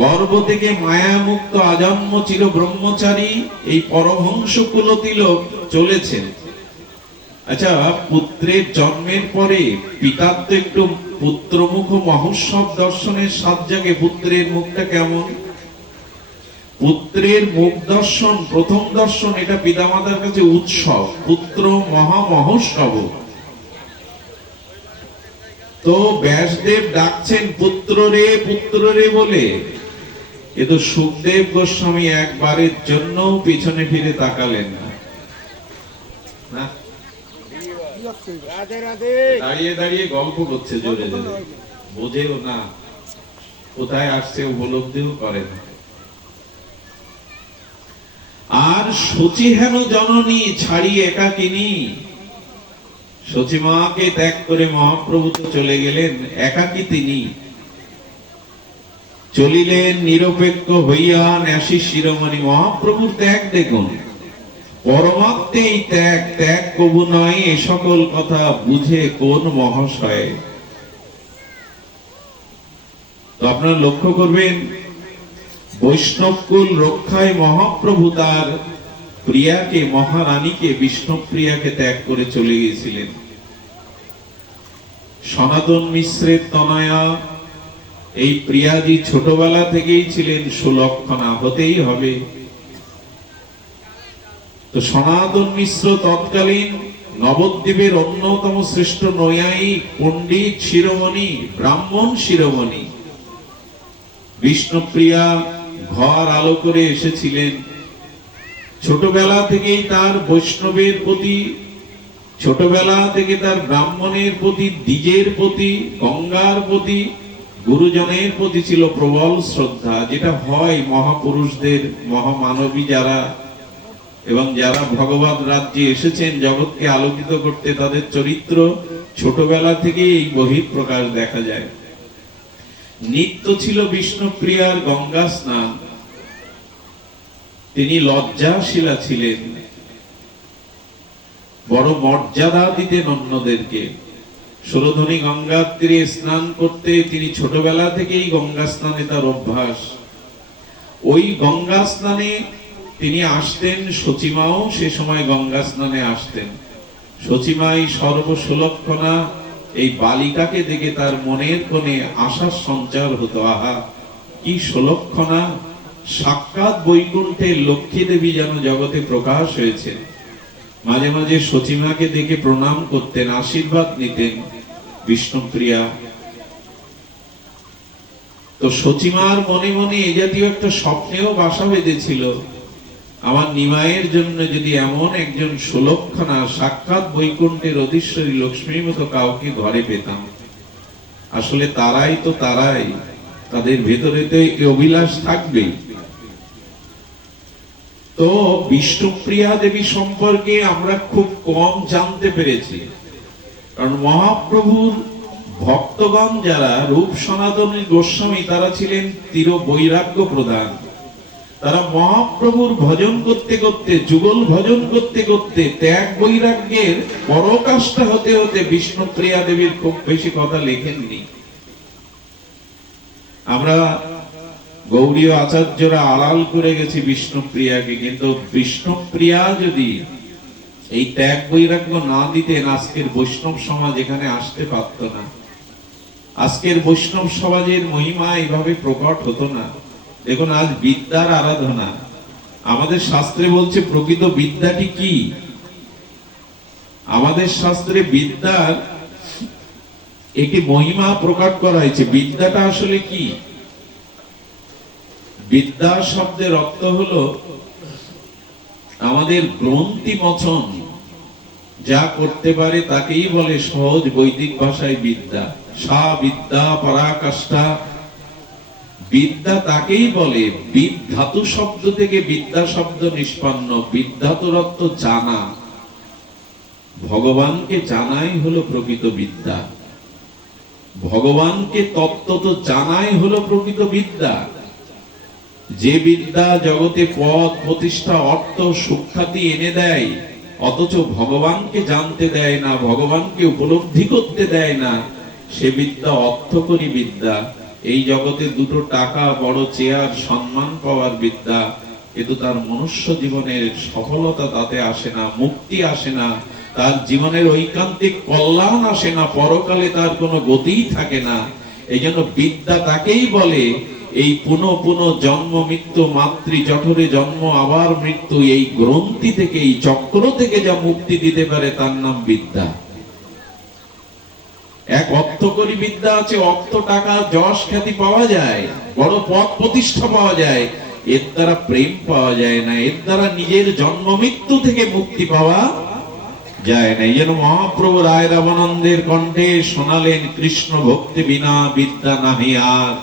গর্ভ থেকে মায়া মুক্ত আজন্ম চির ব্রহ্মচারী এই পরমহংস কুলতিলক চলেছেন। আচ্ছা, পুত্রের জন্মের পরে পিতার তো একটু পুত্রমুখ মহোৎসব দর্শনের স্বাদ জাগে। পুত্রের মুখটা কেমন? পুত্রের মুখ দর্শন, প্রথম দর্শন, এটা পিতামাতার কাছে উৎসব, পুত্র মহা মহোৎসব। তো ব্যাসদেব ডাকছেন পুত্র রে, পুত্র রে বলে, কিন্তু সুখদেব গোস্বামী একবারের জন্য পিছনে ফিরে তাকালেন না। দাঁড়িয়ে দাঁড়িয়ে গল্প করছে জোরে জোরে, বোঝেও না কোথায় আসছে, উপলব্ধিও করে না। আর শচী হেন জননী ছাড়ি একাকিনী, শচী মাকে ত্যাগ করে মহাপ্রভু তো চলে গেলেন, একাকী তিনি চলিলেন নিরপেক্ষ হইয়া ন্যাসী শিরোমণি। মহাপ্রভুর ত্যাগ দেখুন, পরমাত্মে এই ত্যাগ, ত্যাগ কবু নয় এ সকল কথা বুঝে কোন মহাশয়। তো আপনারা লক্ষ্য করবেন, বৈষ্ণবকুল রক্ষায় মহাপ্রভু তার প্রিয়াকে, মহারানীকে, বিষ্ণুপ্রিয়াকে ত্যাগ করে চলে গিয়েছিলেন। সনাতন মিশ্রের তনয়া এই প্রিয়াজি ছোটবেলা থেকেই ছিলেন সুলক্ষণা, হতেই হবে। তো সনাতন মিশ্র তৎকালীন নবদ্বীপের অন্যতম শ্রেষ্ঠ নৈয়ায়িক, পণ্ডিত শিরোমণি, ব্রাহ্মণ শিরোমণি। বিষ্ণুপ্রিয়া ঘর আলো করে এসেছিলেন। ছোটবেলা থেকেই তার বৈষ্ণবের প্রতি, ছোটবেলা থেকে তার ব্রাহ্মণের প্রতি, দ্বিজের প্রতি, গঙ্গার প্রতি, গুরুজনের প্রতি ছিল প্রবল শ্রদ্ধা, যেটা হয় মহাপুরুষদের, মহামানবী যারা এবং যারা ভগবত রাজ্যে এসেছেন জগৎকে আলোকিত করতে, তাদের চরিত্র ছোটবেলা থেকে এই বহিঃপ্রকাশ দেখা যায়। নিত্য ছিল বিষ্ণুপ্রিয়ার গঙ্গা স্নান। তিনি লজ্জাশীলা ছিলেন, বড় মর্যাদা দিতেন অন্যদেরকে। সুরধনী গঙ্গার তীরে স্নান করতে তিনি ছোটবেলা থেকেই গঙ্গা স্নানে তার অভ্যাস। ওই গঙ্গা স্নানে তিনি আসতেন, শচীমাও সে সময় গঙ্গা স্নানে আসতেন। শচীমাই সর্বসুলক্ষণা, এই বালিকাকে দেখে তার মনের কোণে আশার সঞ্চার হতো। আহা, কি সুলক্ষণা! সাক্ষাৎ বৈকুণ্ঠের লক্ষ্মী দেবী যেন জগতে প্রকাশ হয়েছে। মাঝে মাঝে শচীমাকে দেখে প্রণাম করতেন, আশীর্বাদ নিতেন বিষ্ণুপ্রিয়া। তো শচীমার মনে মনে এ জাতীয় একটা স্বপ্নেও বাসা বেঁধেছিল, আমার নিমাইয়ের জন্য যদি এমন একজন সুলক্ষণা, সাক্ষাৎ বৈকুণ্ঠের অধীশ্বরী লক্ষ্মীর মতো কাউকে ঘরে পেতাম। আসলে তারাই তো তারাই, তাদের ভেতরে তো এই অভিলাষ থাকবেই। তো বিষ্ণুপ্রিয়া দেবী সম্পর্কে আমরা খুব কম জানতে পেরেছি, কারণ মহাপ্রভুর ভক্তগণ যারা, রূপ সনাতনী গোস্বামী, তারা ছিলেন তীর বৈরাগ্য প্রধান। তারা মহাপ্রভুর ভজন করতে করতে, যুগল ভজন করতে করতে, ত্যাগ বৈরাগ্যের পরাকাষ্ঠা হতে হতে বিষ্ণুপ্রিয়া দেবীর খুব বেশি কথা লেখেননি। আমরা গৌড়ীয় আচার্যরা আড়াল করে গেছি বিষ্ণুপ্রিয়াকে, কিন্তু বিষ্ণুপ্রিয়া যদি এই ত্যাগ বৈরাগ্য না দিতেন, আজকের বৈষ্ণব সমাজ এখানে আসতে পারত না। আজকের বৈষ্ণব সমাজের মহিমা এইভাবে প্রকট হতো না। দেখুন, আজ বিদ্যার আরাধনা, আমাদের শাস্ত্রে বলছে প্রকৃত বিদ্যাটি কি। আমাদের শাস্ত্রে বিদ্যার একটি মহিমা প্রকাশ করা হয়েছে। বিদ্যাটা আসলে কি? বিদ্যা শব্দের অর্থ হলো আমাদের গ্রন্থি মোচন, যা করতে পারে তাকেই বলে সহজ বৈদিক ভাষায় বিদ্যা। সা বিদ্যা পরাকাষ্ঠা, বিদ্যা তাকেই বলে। বিদ ধাতু শব্দ থেকে বিদ্যা শব্দ নিষ্পন্ন। বিদ্যাতুর অর্থ জানা, ভগবানকে জানাই হলো প্রকৃত বিদ্যা। ভগবানকে তত্ত্বত জানাই হলো প্রকৃত বিদ্যা। যে বিদ্যা জগতে পদ, প্রতিষ্ঠা, অর্থ, সুখ্যাতি এনে দেয়, অথচ ভগবানকে জানতে দেয় না, ভগবানকে উপলব্ধি করতে দেয় না, সে বিদ্যা অর্থকরী বিদ্যা। এই জগতে দুটো টাকা, বড় চেয়ার, সম্মান পাওয়ার বিদ্যা, কিন্তু তার মনুষ্য জীবনের সফলতা তাতে আসে না, মুক্তি আসে না, তার জীবনের ঐকান্তিক কল্যাণ আসে না, পরকালে তার কোনো গতিই থাকে না। এই জন্য বিদ্যা তাকেই বলে, এই পুনঃ পুনঃ জন্ম মৃত্যু, মাতৃ জঠরে জন্ম আবার মৃত্যু, এই গ্রন্থি থেকে, এই চক্র থেকে যা মুক্তি দিতে পারে তার নাম বিদ্যা। এক অর্থকরী বিদ্যা আছে, অর্থ, টাকা, যশ, খ্যাতি পাওয়া যায়, বড় পদ প্রতিষ্ঠা পাওয়া যায়, এর দ্বারা প্রেম পাওয়া যায় না, এর দ্বারা নিজের জন্ম মৃত্যু থেকে মুক্তি পাওয়া যায় না। এই জন্য মহাপ্রভু রায় রামানন্দের কণ্ঠে শোনালেন, কৃষ্ণ ভক্তি বিনা বিদ্যা নাহি আর।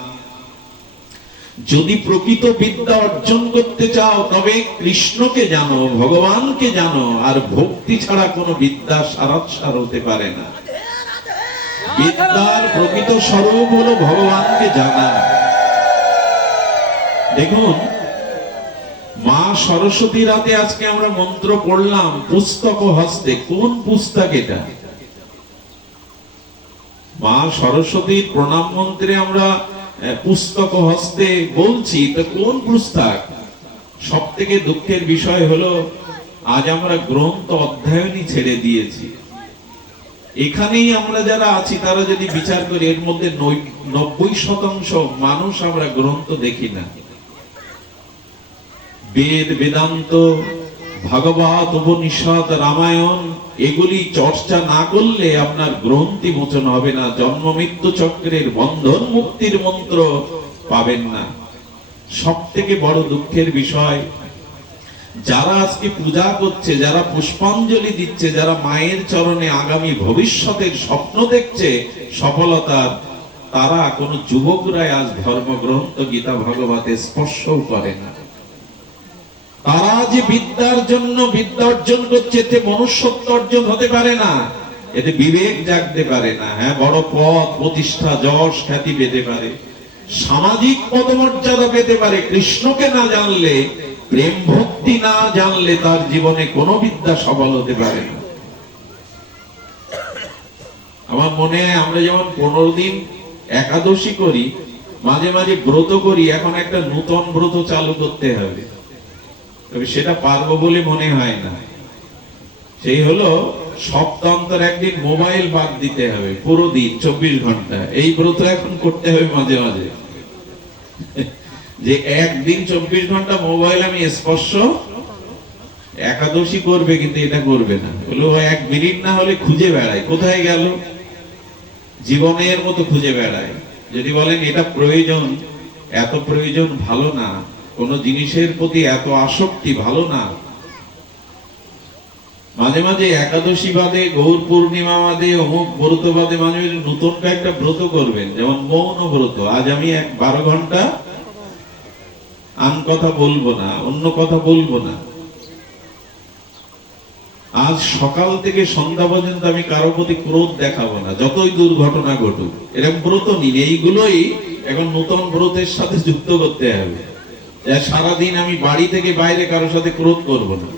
যদি প্রকৃত বিদ্যা অর্জন করতে চাও তবে কৃষ্ণকে জানো, ভগবানকে জানো, আর ভক্তি ছাড়া কোনো বিদ্যা সারাৎসার হতে পারে না। বিদ্যার প্রকৃত স্বরূপ হলো ভগবানকে জানা। দেখুন, মা সরস্বতীর হাতে আজকে আমরা মন্ত্র পড়লাম, পুস্তক হস্তে। কোন পুস্তক এটা? মা সরস্বতীর প্রণাম মন্ত্রে আমরা পুস্তক হস্তে বলছি, তো কোন পুস্তক? সব থেকে দুঃখের বিষয় হলো আজ আমরা গ্রন্থ অধ্যয়নই ছেড়ে দিয়েছি। এখানেই আমরা যারা আছি তারা যদি বিচার করি, এর মধ্যে 90% মানুষ আমরা গ্রন্থ দেখি না। বেদ, বেদান্ত, ভাগবত, উপনিষদ, রামায়ণ, এগুলি চর্চা না করলে আপনার গ্রন্থি মোচন হবে না, জন্ম মৃত্যু চক্রের বন্ধন মুক্তির মন্ত্র পাবেন না। সব থেকে বড় দুঃখের বিষয়, যারা আজকে পূজা করছে, যারা পুষ্পাঞ্জলি দিচ্ছে, যারা মায়ের চরণে আগামী ভবিষ্যতের স্বপ্ন দেখছে সফলতার, তারা কোন যুবকরাই আজ ধর্মগ্রন্থ গীতা ভাগবতে স্পর্শও করে না। তারা যে বিদ্যার জন্য বিদ্যা অর্জন করছে, এতে মনুষ্যত্ব অর্জন হতে পারে না, এতে বিবেক জাগতে পারে না। হ্যাঁ, বড় পদ প্রতিষ্ঠা, যশ, খ্যাতি পেতে পারে, সামাজিক পদমর্যাদা পেতে পারে, কৃষ্ণকে না জানলে, প্রেম ভক্তি না জানলে তার জীবনে কোনো বিদ্যা সফল হতে পারে না। আমার মনে হয় আমরা যেমন 15 দিন একাদশী করি, মাঝে মাঝে ব্রত করি, এখন একটা নতুন ব্রত চালু করতে হবে। তবে সেটা পারবো বলে মনে হয় না। সেই হলো সপ্তাহান্তর একদিন মোবাইল বাদ দিতে হবে, পুরো দিন 24 ঘন্টা। এই ব্রত এখন করতে হবে মাঝে মাঝে, যে একদিন 24 ঘন্টা মোবাইল আমি স্পর্শ। একাদশী করবে কিন্তু এটা করবে না, বললো 1 মিনিট না হলে খুঁজে বেড়ায়, কোথায় গেল, জীবনের মতো খুঁজে বেড়ায়। যদি বলেন এটা প্রয়োজন, এত প্রয়োজন ভালো না, কোন জিনিসের প্রতি এত আসক্তি ভালো না। মাঝে মাঝে একাদশী বাদে, গৌর পূর্ণিমা বাদে, অমুক ব্রত বাদে মাঝে মাঝে নতুন একটা ব্রত করবেন, যেমন মৌন ব্রত। আজ আমি 12 ঘন্টা আন কথা বলবো না, অন্য কথা বলবো না। আজ সকাল থেকে সন্ধ্যা পর্যন্ত আমি কারো প্রতি ক্রোধ দেখাবো না, যতই দুর্ঘটনা ঘটুক। এরকম ব্রত নিন, এইগুলোই এখন নতুন ব্রতের সাথে যুক্ত করতে হবে। সারাদিন আমি বাড়ি থেকে বাইরে কারোর সাথে ক্রোধ করব না।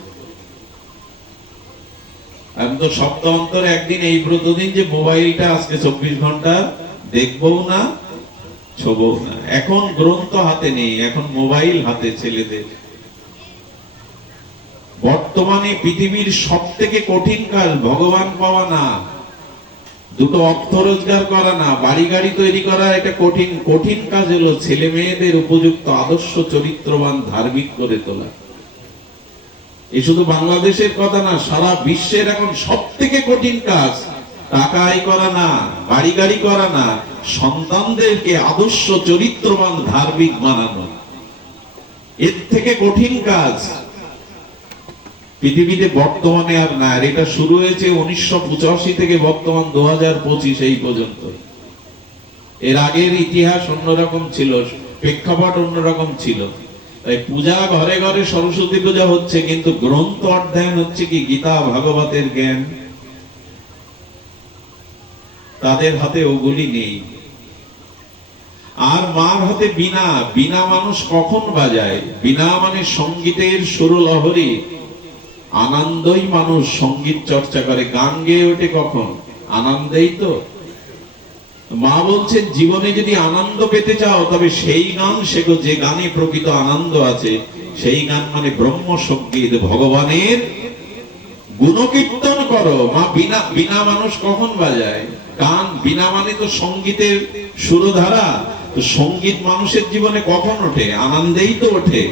আমি তো সপ্তাহ অন্তরে একদিন এই ব্রত দিন যে মোবাইলটা আজকে 24 ঘন্টা দেখবো না, ছবো না। এখন গ্রন্থ হাতে নেই, এখন মোবাইল হাতে ছেলেদের। বর্তমানে পৃথিবীর সব থেকে কঠিন কাজ ভগবান পাওয়া না, দুটো অর্থ রোজগার করা না, বাড়ি গাড়ি তৈরি করা। এটা কঠিন কঠিন কাজ হলো ছেলে মেয়েদের উপযুক্ত আদর্শ চরিত্রবান ধার্মিক করে তোলা। এই শুধু বাংলাদেশের কথা না, সারা বিশ্বের এখন সব থেকে কঠিন কাজ টাকা আয় করা না, বাড়ি গাড়ি করা না, সন্তানদেরকে আদর্শ চরিত্রবান ধার্মিক বানানো। এর থেকে কঠিন কাজ পৃথিবীতে বর্তমানে আর না। আর এটা শুরু হয়েছে 1985 থেকে বর্তমান 2025 এই পর্যন্ত। এর আগের ইতিহাস অন্যরকম ছিল, প্রেক্ষাপট অন্যরকম ছিল। তাই পূজা ঘরে ঘরে সরস্বতী পূজা হচ্ছে, কিন্তু গ্রন্থ অধ্যয়ন হচ্ছে কি গীতা ভাগবতের জ্ঞান, তাদের হাতে ওগুলি নেই। আর মার হাতে বীণা। বীণা মানুষ কখন বাজায়? বীণা মানে সঙ্গীতের সুরলহরী, আনন্দই মানুষ সঙ্গীত চর্চা করে। গান গেয়ে ওঠে কখন? আনন্দেই তো। মা বলছেন জীবনে যদি আনন্দ পেতে চাও তবে সেই গান শেখো যে গানে প্রকৃত আনন্দ আছে। সেই গান মানে ব্রহ্ম সঙ্গীত, ভগবানের গুণকীর্তন করো। মা বিনা বিনা মানুষ কখন বাজায়? গান বিনা মানে তো সঙ্গীতের সুরধারা। তো সঙ্গীত মানুষের জীবনে কখন ওঠে? আনন্দেই তো ওঠে।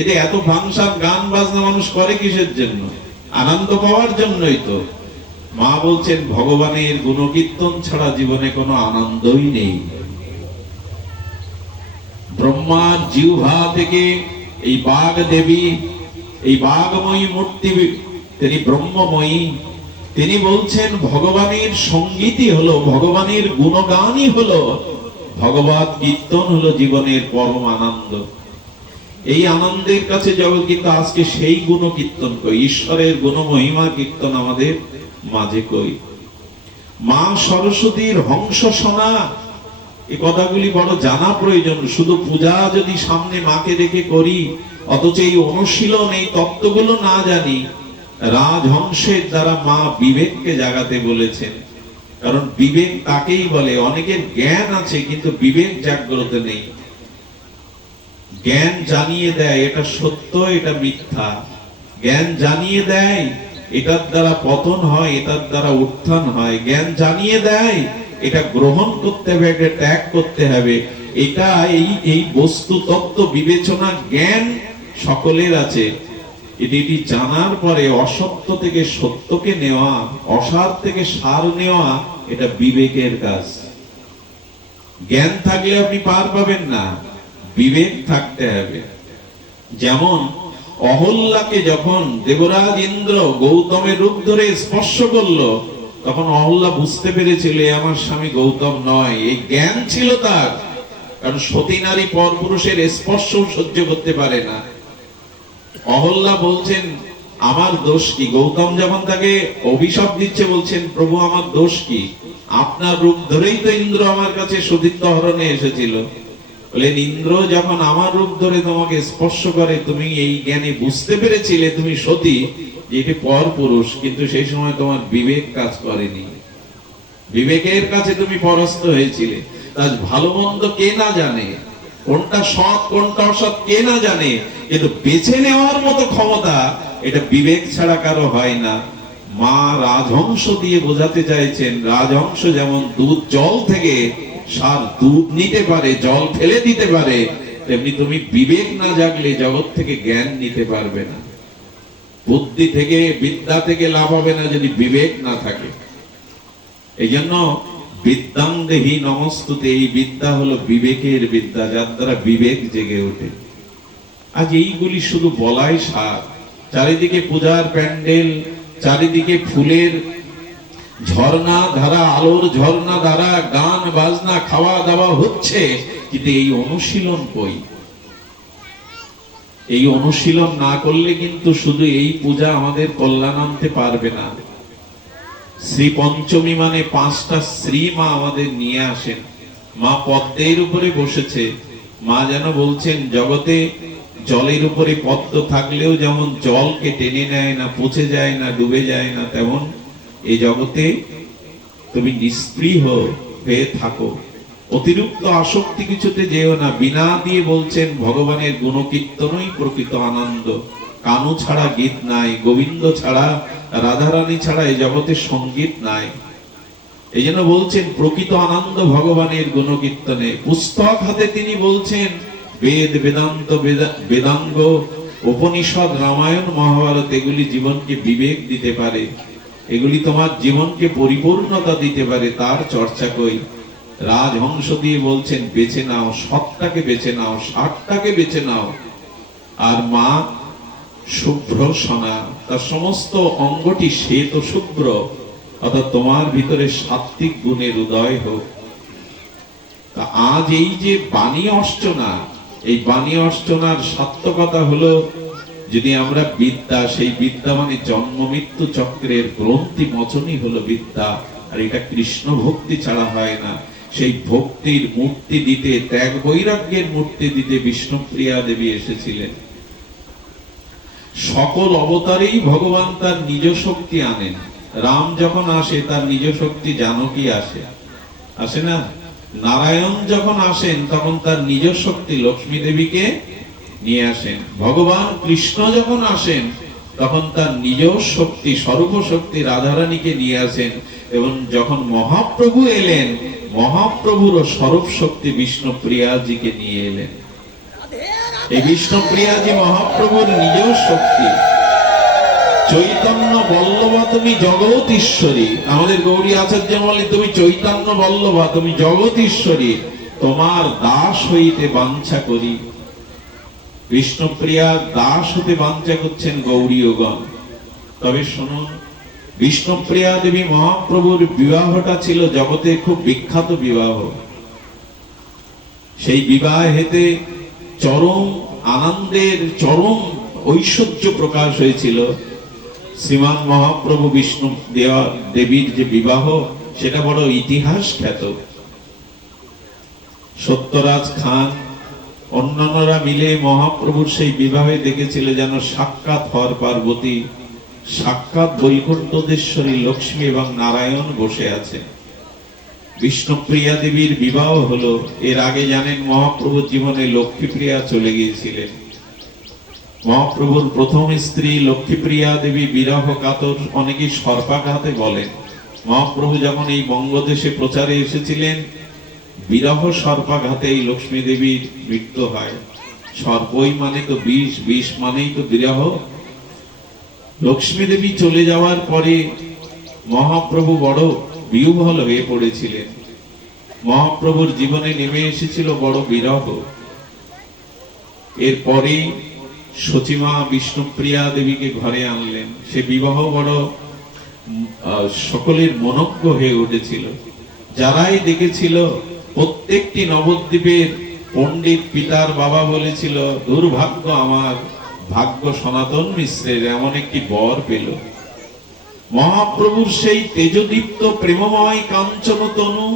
এতে এত ফাংশন গান বাজনা মানুষ করে কিসের জন্য? আনন্দ পাওয়ার জন্যই তো। মা বলছেন ভগবানের গুণকীর্তন ছাড়া জীবনে কোনো আনন্দই নেই। ব্রহ্মার জিহ্বা থেকে এই বাগ দেবী, এই বাগময়ী মূর্তি, তিনি ব্রহ্মময়ী। তিনি বলছেন ভগবানের সঙ্গীতই হলো, ভগবানের গুণগানই হলো, ভগবত কীর্তন হলো জীবনের পরম আনন্দ। এই আনন্দের কাছে জগৎ কিন্তু আজকে সেই গুণ কীর্তন কই, ঈশ্বরের গুণ মহিমা কীর্তন আমাদের মাঝে কই। মা সরস্বতীর হংস শোনা, এই কথাগুলি বড় জানা প্রয়োজন। শুধু পূজা যদি সামনে মাকে রেখে করি, অথচ এই অনুশীলন, এই তত্ত্বগুলো না জানি। রাজহংসের দ্বারা মা বিবেককে জাগাতে বলেছেন। কারণ বিবেক তাকেই বলে, অনেকের জ্ঞান আছে কিন্তু বিবেক জাগ্রত নেই। জ্ঞান জানিয়ে দেয় এটা সত্য, এটা মিথ্যা। জ্ঞান জানিয়ে দেয় এটার দ্বারা পতন হয়, এটার দ্বারা উত্থান হয়। জ্ঞান জানিয়ে দেয় এটা গ্রহণ করতে হবে, এটা ত্যাগ করতে হবে। এটা এই বস্তু তত্ত্ব বিবেচনা জ্ঞান সকলের আছে। এটি জানার পরে অসত্য থেকে সত্যকে নেওয়া, অসার থেকে সার নেওয়া, এটা বিবেকের কাজ। জ্ঞান থাকলে আপনি পার পাবেন না, বিবেক থাকতে হবে। যেমন অহল্যাকে যখন দেবরাজ ইন্দ্র গৌতমের রূপ ধরে স্পর্শ করলো, তখন অহল্যা বুঝতে পেরেছিল আমার স্বামী গৌতম নয়। এই জ্ঞান ছিল তার। কারণ সতী নারী পরপুরুষের স্পর্শ সহ্য করতে পারে না। অহল্যা বলছেন আমার দোষ কি? গৌতম যখন তাকে অভিশাপ দিচ্ছে বলছেন প্রভু আমার দোষ কি? আপনার রূপ ধরেই তো ইন্দ্র আমার কাছে সতীত্ব হরণে এসেছিল। বলেন ইন্দ্র যখন আমার রূপ ধরে তোমাকে স্পর্শ করে, তুমি এই জ্ঞানে বুঝতে পেরেছিলে তুমি সতী, যে এটি পর পুরুষ, কিন্তু সেই সময় তোমার বিবেক কাজ করেনি। বিবেকের কাছে তুমি পরাস্ত হয়েছিলে। আজ ভালো মন্দ কে না জানে, কোনটা সৎ কোনটা অসৎ কে না জানে, কিন্তু বেছে নেওয়ার মতো ক্ষমতা এটা বিবেক ছাড়া কারো হয় না। মা রাজহংস দিয়ে বোঝাতে চাইছেন, রাজহংস যেমন দুধ জল থেকে সার দুধ নিতে পারে, জল ফেলে দিতে পারে, তেমনি তুমি বিবেক না জাগলে জগৎ থেকে জ্ঞান নিতে পারবে না। বুদ্ধি থেকে বিদ্যা থেকে লাভ হবে না যদি বিবেক না থাকে। এই জন্য বিদ্যাং দেহি নমস্তুতে, এই বিদ্যা হলো বিবেকের বিদ্যা, যার দ্বারা বিবেক জেগে ওঠে। আজ এইগুলি শুধু বলাই সার। চারিদিকে পূজার প্যান্ডেল, চারিদিকে ফুলের ঝর্ণা ধারা, আলোর ঝর্ণা ধারা, গান বাজনা খাওয়া দাওয়া হচ্ছে, কিন্তু এই অনুশীলন কই? এই অনুশীলন না করলে কিন্তু শুধু এই পূজা আমাদের কল্যাণ আনতে পারবে না। শ্রী পঞ্চমী মানে 5টা শ্রী মা আমাদের নিয়ে আসেন। মা পদ্মের উপরে বসেছে। মা যেন বলছেন জগতে জলের উপরে পদ্ম থাকলেও যেমন জলকে টেনে নেয় না, পচে যায় না, ডুবে যায় না, তেমন এই জগতে তুমি নিস্পৃহ হয়ে থাকো, অতিরিক্ত আসক্তি কিছুতে যেও না। বিনা দিয়ে বলছেন ভগবানের গুণকীর্তনই প্রকৃত আনন্দ। কানু ছাড়া গীত নাই, গোবিন্দ ছাড়া, রাধারানী ছাড়া এই জগতে সঙ্গীত নাই। এই জন্য বলছেন প্রকৃত আনন্দ ভগবানের গুণকীর্তনে। পুস্তক হাতে তিনি বলছেন বেদ বেদান্ত বেদাঙ্গ উপনিষদ রামায়ণ মহাভারত, এগুলি জীবনকে বিবেক দিতে পারে, এগুলি তোমার জীবনকে পরিপূর্ণতা দিতে পারে। তার চর্চা কই? রাজহংস দিয়ে বলছেন বেছে নাও, সৎটাকে বেছে নাও, ষাটটাকে বেছে নাও। আর মা শুভ্র সোনা, তার সমস্ত অঙ্গটি শ্বেত শুভ্র, অর্থাৎ তোমার ভিতরে সাত্বিক গুণের উদয় হোক। তা আজ এই যে বাণী অর্চনা, এই বাণী অর্চনার সার্থকতা হলো যদি আমরা বিদ্যা, সেই বিদ্যা মানে জন্ম মৃত্যু চক্রের গ্রন্থি মোচনই হলো বিদ্যা। আর এটা কৃষ্ণ ভক্তি ছাড়া হয় না। সেই ভক্তির মূর্তি দিতে, ত্যাগ বৈরাগ্যের মূর্তি দিতে বিষ্ণুপ্রিয়া দেবী এসেছিলেন। সকল অবতারেই ভগবান তার নিজ শক্তি আনেন। রাম যখন আসে তার নিজ শক্তি জানকী আসে। আসে না? নারায়ণ যখন আসেন তখন তার নিজ শক্তি লক্ষ্মী দেবীকে নিয়ে আসেন। ভগবান কৃষ্ণ যখন আসেন তখন তার নিজ শক্তি স্বরূপ শক্তি রাধারানীকে নিয়ে আসেন। এবং যখন মহাপ্রভু এলেন, মহাপ্রভুর স্বরূপ শক্তি বিষ্ণুপ্রিয়াজিকে নিয়ে এলেন। এই বিষ্ণুপ্রিয়াজি মহাপ্রভুর নিজ শক্তি। চৈতন্য বল্লভা তুমি জগতীশ্বরী। আমাদের গৌরী আচার্য বলে তুমি চৈতন্য বল্লভা, তুমি জগতীশ্বরী, তোমার দাস হইতে বাঞ্ছা করি। বিষ্ণুপ্রিয়া দাস হতে বাঞ্ছা করছেন গৌরীয়গণ। তবে শুনুন, বিষ্ণুপ্রিয়া দেবী মহাপ্রভুর বিবাহটা ছিল জগতে খুব বিখ্যাত বিবাহ। সেই বিবাহেতে চরম আনন্দের চরম ঐশ্বর্য প্রকাশ হয়েছিল। শ্রীমান মহাপ্রভু বিষ্ণু দেবীর যে বিবাহ, সেটা বড় ইতিহাস খ্যাত। সত্যরাজ খান অন্যান্যরা মিলে মহাপ্রভুর সেই বিবাহে দেখেছিল যেন সাক্ষাৎ হর পার্বতী, সাক্ষাৎ বৈকুণ্ঠেশ্বরী লক্ষ্মী এবং নারায়ণ বসে আছে। বিষ্ণুপ্রিয়া দেবীর বিবাহ হলো। এর আগে জানেন মহাপ্রভুর জীবনে লক্ষ্মীপ্রিয়া চলে গিয়েছিলেন। মহাপ্রভুর প্রথম স্ত্রী লক্ষ্মীপ্রিয়া দেবী বিরহ কাতর, অনেকে সর্পাঘাতে বলেন। মহাপ্রভু যখন এই বঙ্গদেশে প্রচারে এসেছিলেন, বিরহ সর্পাঘাতে এই লক্ষ্মী দেবীর মৃত্যু হয়। সর্পই মানে তো বিষ, বিষ মানেই তো বিরহ। লক্ষ্মী দেবী চলে যাওয়ার পরে মহাপ্রভু বড় বিহ্বল হয়ে পড়েছিলেন। মহাপ্রভুর জীবনে নেমে এসেছিল বড় বিরহ। এরপরে সচিমা বিষ্ণুপ্রিয়া দেবীকে ঘরে আনলেন। সে বিবাহ বড় সকলের মনজ্ঞ হয়ে উঠেছিল। যারাই দেখেছিল, প্রত্যেকটি নবদ্বীপের পণ্ডিত পিতার বাবা বলেছিল, দুর্ভাগ্য আমার, ভাগ্য সনাতন মিশ্রের এমন একটি বর পেল। মহাপ্রভুর সেই তেজদীপ্ত প্রেমময় কাঞ্চন তনু,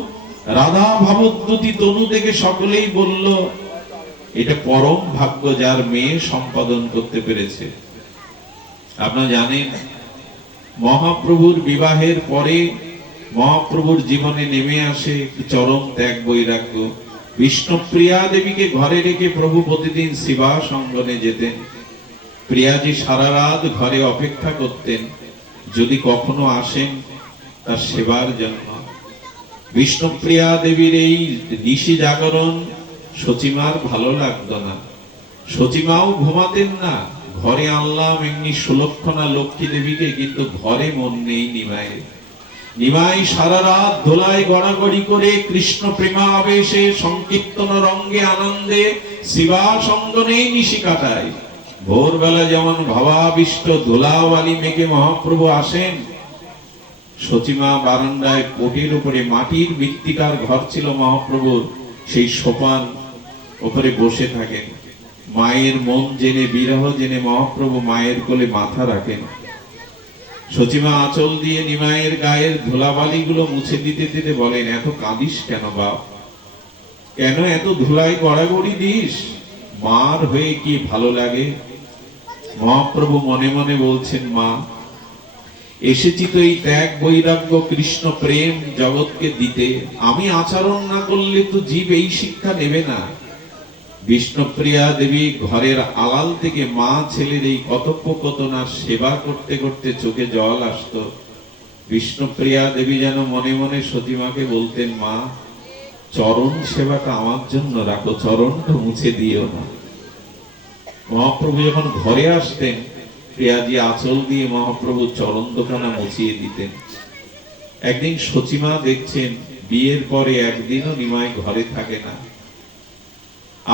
রাধা ভাবদ্যুতি তনু দেখে সকলেই বলল, এটা পরম ভাগ্য যার মেয়ে সম্পাদন করতে পেরেছে। আপনারা জানেন, মহাপ্রভুর বিবাহের পরে মহাপ্রভুর জীবনে নেমে আসে চরম ত্যাগ বৈরাগ্য। বিষ্ণুপ্রিয়া দেবীকে ঘরে রেখে প্রভু প্রতিদিন শিবা সঙ্গনে যেতেন। প্রিয়াজি সারা রাত ঘরে অপেক্ষা করতেন, যদি কখনো আসেন তার সেবার জন্য। বিষ্ণুপ্রিয়া দেবীর এই নিশি জাগরণ সচিমার ভালো লাগতো না। সচিমাও ঘুমাতেন না। ঘরে আনলাম এমনি সুলক্ষণা লক্ষ্মী দেবীকে, কিন্তু ঘরে মন নেই নিমাইয়ের। নিমাই সারা রাত ধোলায় গড়াগড়ি করে কৃষ্ণ প্রেমাবেশে সংকীর্তন রঙ্গে আনন্দে শিবা সঙ্গনেই নিশি কাটায়। ভোরবেলা যেমন ভাবাবিষ্ট ধুলাওয়ালি মেঘে মহাপ্রভু আসেন, সচিমা বারান্দায় পটির উপরে, মাটির মৃত্তিকার ঘর ছিল মহাপ্রভুর, সেই সোপান উপরে বসে থাকেন। মায়ের মন জেনে, বিরহ জেনে মহাপ্রভু মায়ের কোলে মাথা রাখেন। সচিমা আঁচল দিয়ে নিমাইয়ের গায়ের ধুলাবালি গুলো মুছে দিতে দিতে বলেন, এত কাঁদিস কেন বাপ? কেন এত ধুলায় গড়াগড়ি দিস? মার হয়ে কি ভালো লাগে? মহাপ্রভু মনে মনে বলছেন, মা, এসেছি তো এই ত্যাগ বৈরাগ্য কৃষ্ণ প্রেম জগৎকে দিতে। আমি আচরণ না করলে তো জীব এই শিক্ষা নেবে না। বিষ্ণুপ্রিয়া দেবী ঘরের আড়াল থেকে মা ছেলের এই কথোপকথনার সেবা করতে করতে চোখে জল আসতো। বিষ্ণুপ্রিয়া দেবী যেন মনে মনে সতীমাকে বলতেন, মা, চরণ সেবাটা আমার জন্য রাখো, চরণটা মুছে দিও না। মহাপ্রভু যখন ঘরে আসতেন, প্রিয়াজি আঁচল দিয়ে মহাপ্রভু চরণ দোকানা মুছিয়ে দিতেন। একদিন সচিমা দেখছেন, বিয়ের পরে একদিনও নিমাই ঘরে থাকে না।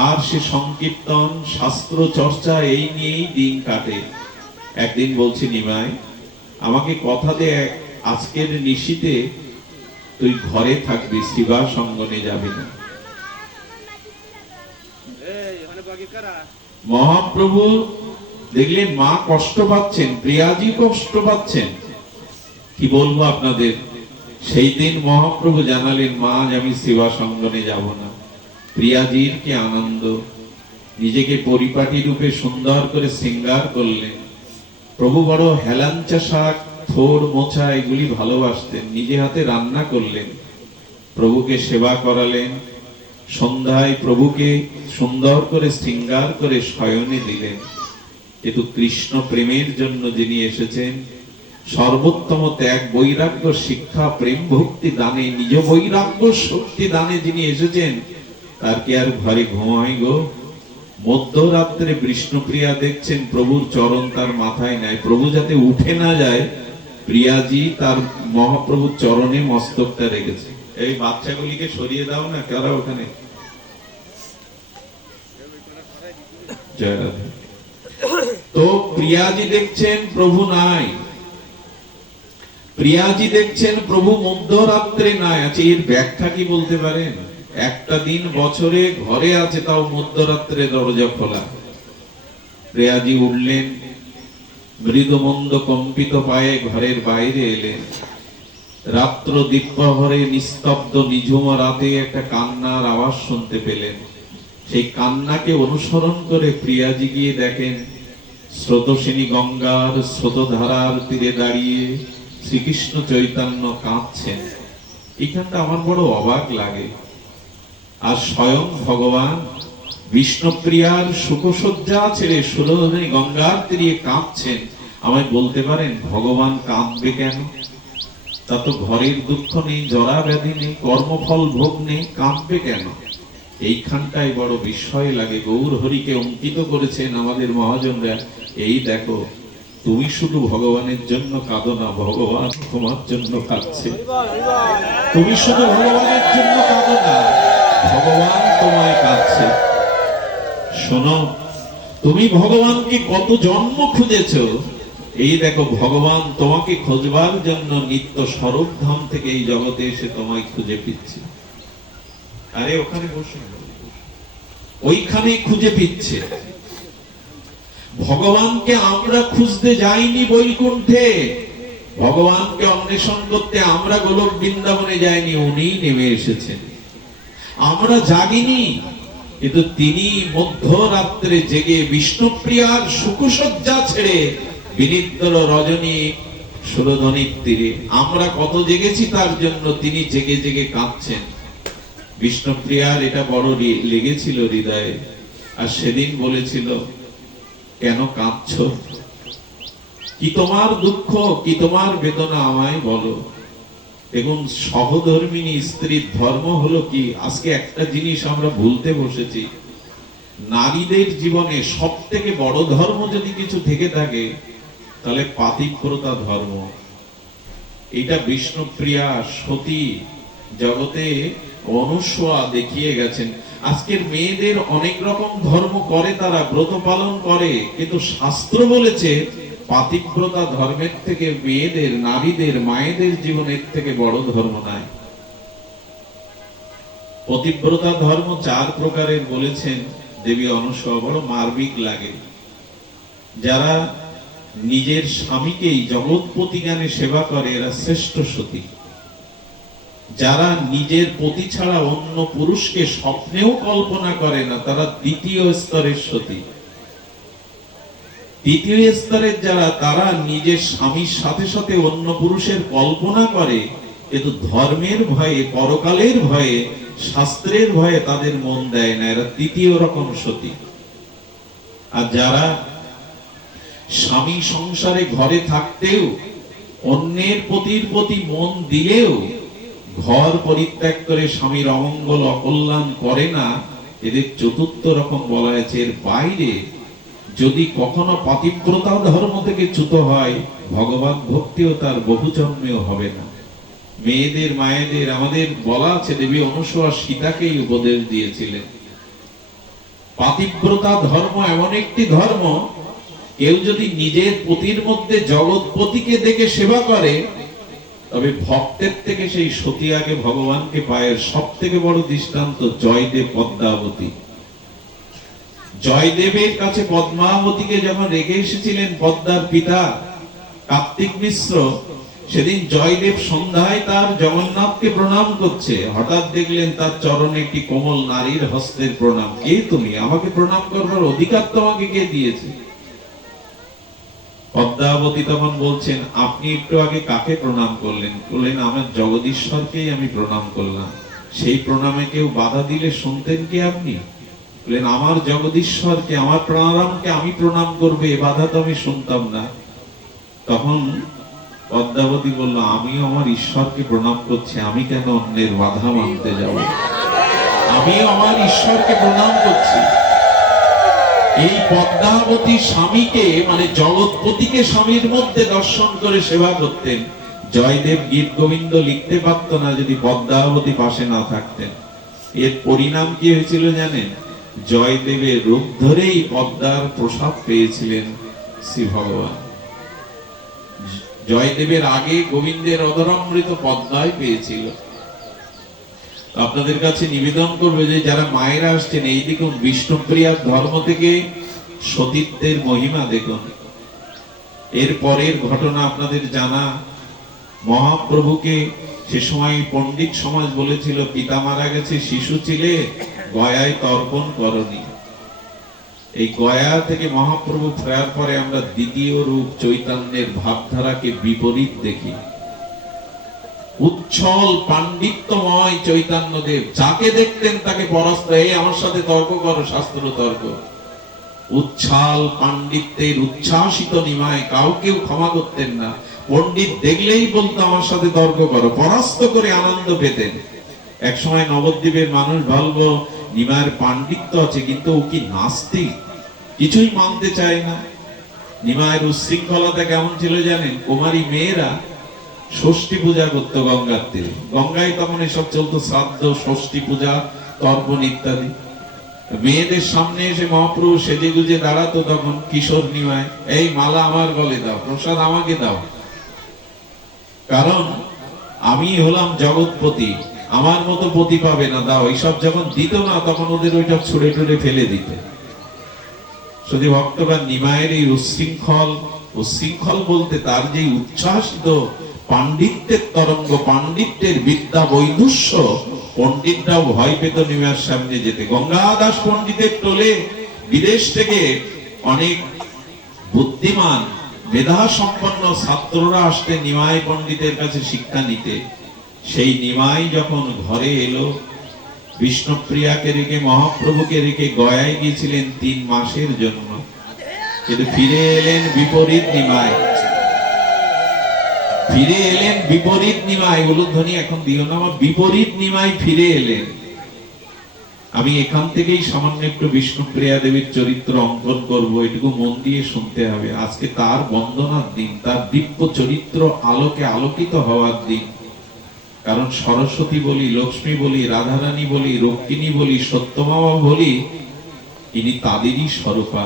আর সে সংকীর্তন শাস্ত্র চর্চা এই নিয়েই দিন কাটে। একদিন বলছে, নিমাই, আমাকে কথা দে, আজকের নিশীতে তুই ঘরে থাকবি, শিবা সঙ্গনে যাবি না। মহাপ্রভু দেখলেন মা কষ্ট পাচ্ছেন, প্রিয়াজি কষ্ট পাচ্ছেন। কি বলবো আপনাদের, সেই দিন মহাপ্রভু জানালেন, মা, আজ আমি শিবা সঙ্গনে যাব না। প্রিয়াজির কি আনন্দ! নিজেকে পরিপাটি রূপে সুন্দর করে শৃঙ্গার করলেন। প্রভু বড় হেলাঞ্চা শাক, থোড়, মোচা এগুলি ভালোবাসতেন। নিজে হাতে রান্না করলেন। প্রভুকে সেবা করালেন, সন্ধ্যায় প্রভুকে সুন্দর করে শৃঙ্গার করে শয়নে দিলেন। কিন্তু কৃষ্ণ প্রেমের জন্য যিনি এসেছেন, সর্বোত্তম ত্যাগ বৈরাগ্য শিক্ষা প্রেম ভক্তি দানে, নিজ বৈরাগ্য শক্তি দানে যিনি এসেছেন, তার কি আর ঘরে ঘুমায় গো? মধ্যরাত্রে বিষ্ণুপ্রিয়া দেখছেন প্রভুর চরণ তার মাথায় নাই, প্রভু যাতে উঠে না যায়, প্রিয়াজি তার মহাপ্রভুর চরণে মস্তকটা রেখেছে। এই বাচ্চাগুলিকে সরিয়ে দাও না, কারা ওখানে। জয় রাধে। তো প্রিয়াজি দেখছেন প্রভু নাই, প্রিয়াজি দেখছেন প্রভু মধ্যরাত্রে নাই আছে। এর ব্যাখ্যা কি বলতে পারেন? একটা দিন বছরে ঘরে আছে, তাও মধ্যরাত্রে দরজা খোলা। প্রিয়াজি উঠলেন, মৃদুমন্দ কম্পিত পায়ে ঘরের বাইরে এলেন। রাত্র দ্বীপ্রহরে নিস্তব্ধ নিঝুম রাতে একটা কান্নার আওয়াজ শুনতে পেলেন। সেই কান্নাকে অনুসরণ করে প্রিয়াজি গিয়ে দেখেন স্রোতস্বিনী গঙ্গার স্রোতধারার তীরে দাঁড়িয়ে শ্রীকৃষ্ণ চৈতন্য কাঁদছেন। এখানটা আমার বড় অবাক লাগে। আর স্বয়ং ভগবান বিষ্ণুপ্রিয়ার সুখসজ্জা ছেড়ে সুরধনী গঙ্গার তীরে কাঁদছেন। আমায় বলতে পারেন ভগবান কাঁদবে কেন? তা তো ঘরের দুঃখ নেই, জরা ব্যাধি নেই, কর্মফল ভোগ নেই, কাঁদবে কেন? এইখানটাই বড় বিস্ময় লাগে। গৌর হরিকে অঙ্কিত করেছেন আমাদের মহাজনরা। এই দেখো, তুমি শুধু ভগবানের জন্য কাঁদো না, ভগবান তোমার জন্য কাঁদছে। তুমি শুধু ভগবানের জন্য কাঁদো না, ভগবান তোমায় কাঁদছে। শোনো, তুমি ভগবানকে কত জন্ম খুঁজেছো, এই দেখো ভগবান তোমাকে খোঁজবার জন্য নিত্য স্বরূপ ধাম থেকে এই জগতে এসে তোমায় খুঁজে পিচ্ছে। আরে ওখানে বসে, ওইখানে খুঁজে পিচ্ছে। ভগবানকে আমরা খুঁজতে যাইনি বৈকুণ্ঠে, ভগবানকে অন্বেষণ করতে আমরা গোলক বৃন্দাবনে যাইনি, উনি নেমে এসেছেন। আমরা জাগিনি, কিন্তু তিনি মধ্যরাত্রে জেগে বিষ্ণুপ্রিয়ার সুখসজ্জা ছেড়ে বিনিদ্র রজনী সুরধনির তীরে। আমরা কত জেগেছি তার জন্য, তিনি জেগে জেগে কাঁদছেন। বিষ্ণুপ্রিয়ার এটা বড় লেগেছিল হৃদয়ে। আর সেদিন বলেছিল, কেন কাঁদছো? কি তোমার দুঃখ, কি তোমার বেদনা, আমায় বলো। দেখুন, সহধর্মিনী স্ত্রীর ধর্ম হলো কি? আজকে একটা জিনিস আমরা ভুলতে বসেছি। নারীদের জীবনে সব থেকে বড় ধর্ম যদি কিছু থেকে থাকে, তাহলে পাতিব্রতা ধর্ম। এটা বিষ্ণুপ্রিয়া সতী জগতে অনুসয়া দেখিয়ে গেছেন। আজকের মেয়েদের অনেক রকম ধর্ম করে, তারা ব্রত পালন করে, কিন্তু শাস্ত্র বলেছে পাতিব্রতা ধর্মের থেকে মেয়েদের, নারীদের, মায়েদের জীবনের থেকে বড় ধর্ম নাই। পতিব্রতা ধর্ম 4 প্রকারের বলেছেন দেবী অনুসয়া। বড় মার্মিক লাগে। যারা নিজের স্বামীকেই জগৎপতি জ্ঞানে সেবা করে, এরা শ্রেষ্ঠ সতী। যারা নিজের পতি ছাড়া অন্য পুরুষকে স্বপ্নেও কল্পনা করে না, তারা দ্বিতীয় স্তরের সতী। তৃতীয় স্তরের যারা, তারা নিজের স্বামীর সাথে সাথে অন্য পুরুষের কল্পনা করে, কিন্তু ধর্মের ভয়ে, পরকালের ভয়ে, শাস্ত্রের ভয়ে তাদের মন দেয় না, এরা তৃতীয় রকম সতী। আর যারা স্বামী সংসারে ঘরে থাকতেও অন্যের পতির প্রতি মন দিলেও ঘর পরিত্যাগ করে স্বামীর অমঙ্গল অকল্যাণ করে না, এদের চতুর্থ রকম বলা হয়েছে। এর বাইরে যদি কখনো পাতিব্রতা ধর্ম থেকে চ্যুত হয়, ভগবান ভক্তিও তার বহু জন্মেও হবে না। মেয়েদের, মায়েদের আমাদের বলা আছে, দেবী অনুসয়া সীতাকেই উপদেশ দিয়েছিলেন। পাতিব্রতা ধর্ম এমন একটি ধর্ম, কেউ যদি নিজের পতির মধ্যে জগৎপতিকে দেখে সেবা করে, তবে ভক্তের থেকে সেই সতী আগে ভগবানকে পায়। সব থেকে বড় দৃষ্টান্ত জয়দেব পদ্মাবতী। জয়দেবের কাছে পদ্মাবতীকে যখন রেখে এসেছিলেন পদ্মার পিতা কার্তিক মিশ্র, সেদিন জয়দেব সন্ধ্যায় তার জগন্নাথকে প্রণাম করছে। হঠাৎ দেখলেন তার চরণে একটি কোমল নারীর হস্তের প্রণাম। কে তুমি? আমাকে প্রণাম করবার অধিকার তোমাকে কে দিয়েছে? পদ্মাবতী তখন বলছেন, আপনি একটু আগে কাকে প্রণাম করলেন? বললেন, আমার জগদীশ্বরকেই আমি প্রণাম করলাম। সেই প্রণামে কেউ বাধা দিলে শুনতেন কি আপনি? বললেন আমার জগদীশ্বরকে, আমার প্রাণরামকে আমি প্রণাম করবে, এ বাধা তো আমি শুনতাম না। তখন পদ্মাবতী বলল, আমিও আমার ঈশ্বরকে প্রণাম করছি, আমি কেন অন্যের বাধা মানতে যাব? আমিও আমার ঈশ্বরকে প্রণাম করছি। এই পদ্মাবতী স্বামীকে মানে জগৎপতিকে স্বামীর মধ্যে দর্শন করে সেবা করতেন। জয়দেব গীত গোবিন্দ লিখতে পারত না যদি পদ্মাবতী পাশে না থাকতেন। এর পরিণাম কি হয়েছিল জানেন? জয়দেবের রূপ ধরেই পদ্মার প্রসাদ পেয়েছিলেন শ্রী ভগবান। জয়দেবের আগে গোবিন্দের অধরামৃত পদ্মায় পেয়েছিল। আপনাদের কাছে নিবেদন করবে যে যারা মায়েরা আসছেন, এই দেখুন বিষ্ণুপ্রিয়ার ধর্ম থেকে সতীত্বের মহিমা দেখুন। এর পরের ঘটনা আপনাদের জানা, মহাপ্রভুকে সে সময় পণ্ডিত সমাজ বলেছিল পিতা মারা গেছে, শিশু ছিলে, গয়ায় তর্পণ করনি। এই গয়া থেকে মহাপ্রভু ফেরার পরে আমরা দ্বিতীয় রূপ চৈতন্যের ভাবধারাকে বিপরীত দেখি। উচ্ছল পাণ্ডিত্যময় চৈতন্যদেব, যাকে দেখতেন তাকে পরাস্ত, এই আমার সাথে তর্ক করো, শাস্ত্র তর্ক। উচ্ছল পাণ্ডিত্যের উচ্ছ্বাসিত নিমায় কাউকেও ক্ষমা করতেন না। পণ্ডিত দেখলেই বলতো আমার সাথে তর্ক করো, পরাস্ত করে আনন্দ পেতেন। এক সময় নবদ্বীপের মানুষ ভাবলো নিমায়ের পাণ্ডিত্য আছে, কিন্তু ও কি নাস্তিক, কিছুই মানতে চায় না। নিমায়ের উচ্ছৃঙ্খলতা কেমন ছিল জানেন? কুমারী মেয়েরা ষষ্ঠী পূজা করতো গঙ্গার তীরে। গঙ্গায় তখন এসব চলতো, শ্রাদ্ধ, ষষ্ঠী পূজা, তর্পণ ইত্যাদি। মেয়েদের সামনে এসে মহাপ্রভু সেজে গুজে দাঁড়াতো তখন কিশোর নিমায়, এই মালা আমার গলে দাও, প্রসাদ আমাকে দাও, কারণ আমি হলাম জগৎপতি, আমার মতো পতি পাবে না, দাও। এইসব যখন দিত না তখন ওদের ওইটা ছুড়ে টুড়ে ফেলে দিতে। শুধু ভক্তগণ, নিমায়ের এই উচ্ছৃঙ্খল বলতে তার যে উচ্ছ্বাসিত পাণ্ডিত্যের তরঙ্গ, পাণ্ডিত্যের বিদ্যা বৈদুষ্য, পণ্ডিতরাও ভয় পেত নিমায়ের সামনে যেতে। গঙ্গাদাস পণ্ডিতের টোলে বিদেশ থেকে অনেক বুদ্ধিমান মেধা সম্পন্ন ছাত্ররা আসতে নিমাই পণ্ডিতের কাছে শিক্ষা নিতে। সেই নিমাই যখন ঘরে এলো, বিষ্ণুপ্রিয়াকে রেখে, মহাপ্রভুকে রেখে গয়ায় গিয়েছিলেন 3 মাসের জন্য, কিন্তু ফিরে এলেন বিপরীত নিমাই। ফিরে এলেন বিপরীত নিমাই। উলুধ্বনি এখন দিও না, আমার বিপরীত নিমাই ফিরে এলেন। আমি এখান থেকেই সামান্য একটু বিষ্ণুপ্রিয়া দেবীর চরিত্র অঙ্কন করব, এটুকু মন দিয়ে শুনতে হবে। আজকে তার বন্দনার দিন, তার দিব্য চরিত্র আলোকে আলোকিত হওয়ার দিন। কারণ সরস্বতী বলি, লক্ষ্মী বলি, রাধারানী বলি, রক্ষিণী বলি, সত্যভামা বলি, ইনি তাদেরই স্বরূপা।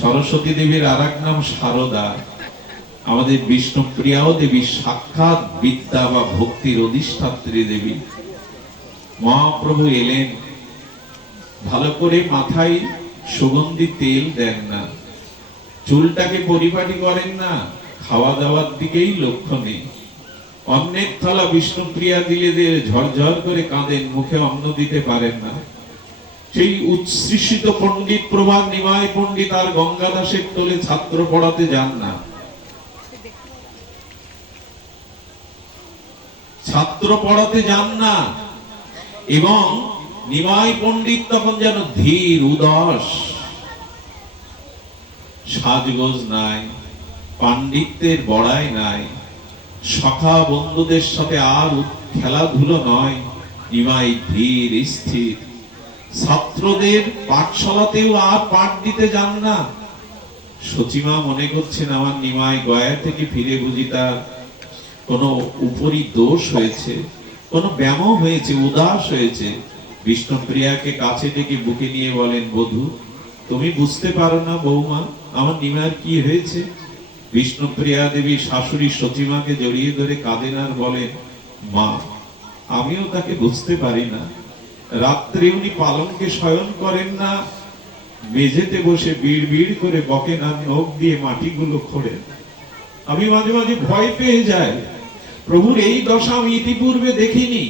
সরস্বতী দেবীর আর এক নাম শারদা। আমাদের বিষ্ণুপ্রিয়াও দেবী সাক্ষাৎ বিদ্যা বা ভক্তির অধিষ্ঠাত্রী দেবী। মহাপ্রভু এলেন, ভালো করে মাথায় সুগন্ধি তেল দেন না, চুলটাকে পরিপাটি করেন না, খাওয়া দাওয়ার দিকেই লক্ষ্য নেই। অন্নের থালা বিষ্ণুপ্রিয়া দিলে দিয়ে ঝরঝর করে কাঁদেন, মুখে অন্ন দিতে পারেন না। সেই উচ্ছ্বসিত পণ্ডিত প্রভাত নিমায় পণ্ডিত আর গঙ্গাদাসের তোলে ছাত্র পড়াতে যান না, ছাত্র পড়াতে যান না। এবং নিমাই পণ্ডিত তখন যেন ধীর উদাস, সাজগোজ নাই, পাণ্ডিত্যের বড়াই নাই, সখা বন্ধুদের সাথে আর খেলাধুলো নয়। নিমাই ধীর স্থির। ছাত্রদের পাঠশালাতেও আর পাঠ দিতে যান না। সচিমা মনে করছেন আমার নিমাই গয়া থেকে ফিরে বুঝি তার কোনো উপরি দোষ হয়েছে, কোনো ব্যামো হয়েছে, উদাস হয়েছে। বিষ্ণুপ্রিয়াকে কাছে ডেকে বুকে নিয়ে বলেন, বধূ তুমি বুঝতে পারো না বৌমা আমার নিমায়ের কি হয়েছে? বিষ্ণুপ্রিয়া দেবী শাশুড়ি সচিমাকে জড়িয়ে ধরে কাঁদেন আর বলেন, মা আমিও তাকে বুঝতে পারি না। রাত্রে উনি পালঙ্কে শয়ন করেন না, মেঝেতে বসে বিড় বিড় করে বকেন আর নখ দিয়ে মাটিগুলো খোঁড়েন। আমি মাঝে মাঝে ভয় পেয়ে যাই, প্রভুর এই দশা আমি ইতিপূর্বে দেখিনি।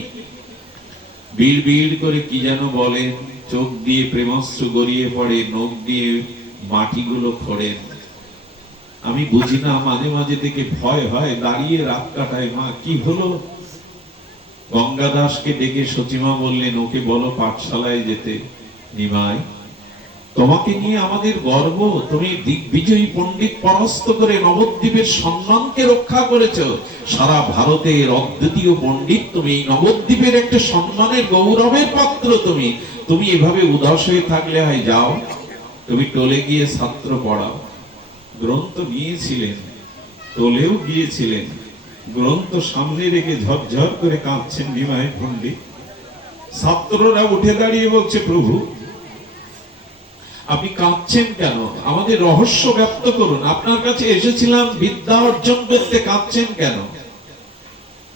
বিড় বিড় করে কি যেন বলেন, চোখ দিয়ে প্রেমাশ্রু গড়িয়ে পড়ে, নখ দিয়ে মাটিগুলো খোঁড়েন। আমি বুঝি না, মাঝে মাঝে থেকে ভয় হয়, দাঁড়িয়ে রাত কাটায়। মা কি হলো? গঙ্গাদাসকে ডেকে সচিমা বললেন, ওকে বলো পাঠশালায় যেতে। নিমাই, তোমাকে নিয়ে আমাদের গর্ব, তুমি দিগ্বিজয়ী পণ্ডিত পরাস্ত করে নবদ্বীপের সম্মানকে রক্ষা করেছো। সারা ভারতের অদ্বিতীয় পণ্ডিত তুমি, নবদ্বীপের একটা সম্মানের গৌরবের পাত্র তুমি। তুমি এভাবে উদাস হয়ে থাকলে হয়, যাও তুমি টলে গিয়ে ছাত্র পড়াও। গ্রন্থ নিয়েছিলেন, টলেও গিয়েছিলেন, গ্রন্থ সামনে রেখে ঝরঝর করে কাঁদছেন নিমাই পণ্ডিত। ছাত্ররা উঠে দাঁড়িয়ে বলছে, প্রভু আপনি কাঁদছেন কেন? আমাদের রহস্য ব্যক্ত করুন, আপনার কাছে এসেছিলাম বিদ্যা অর্জন করতে, কাঁদছেন কেন?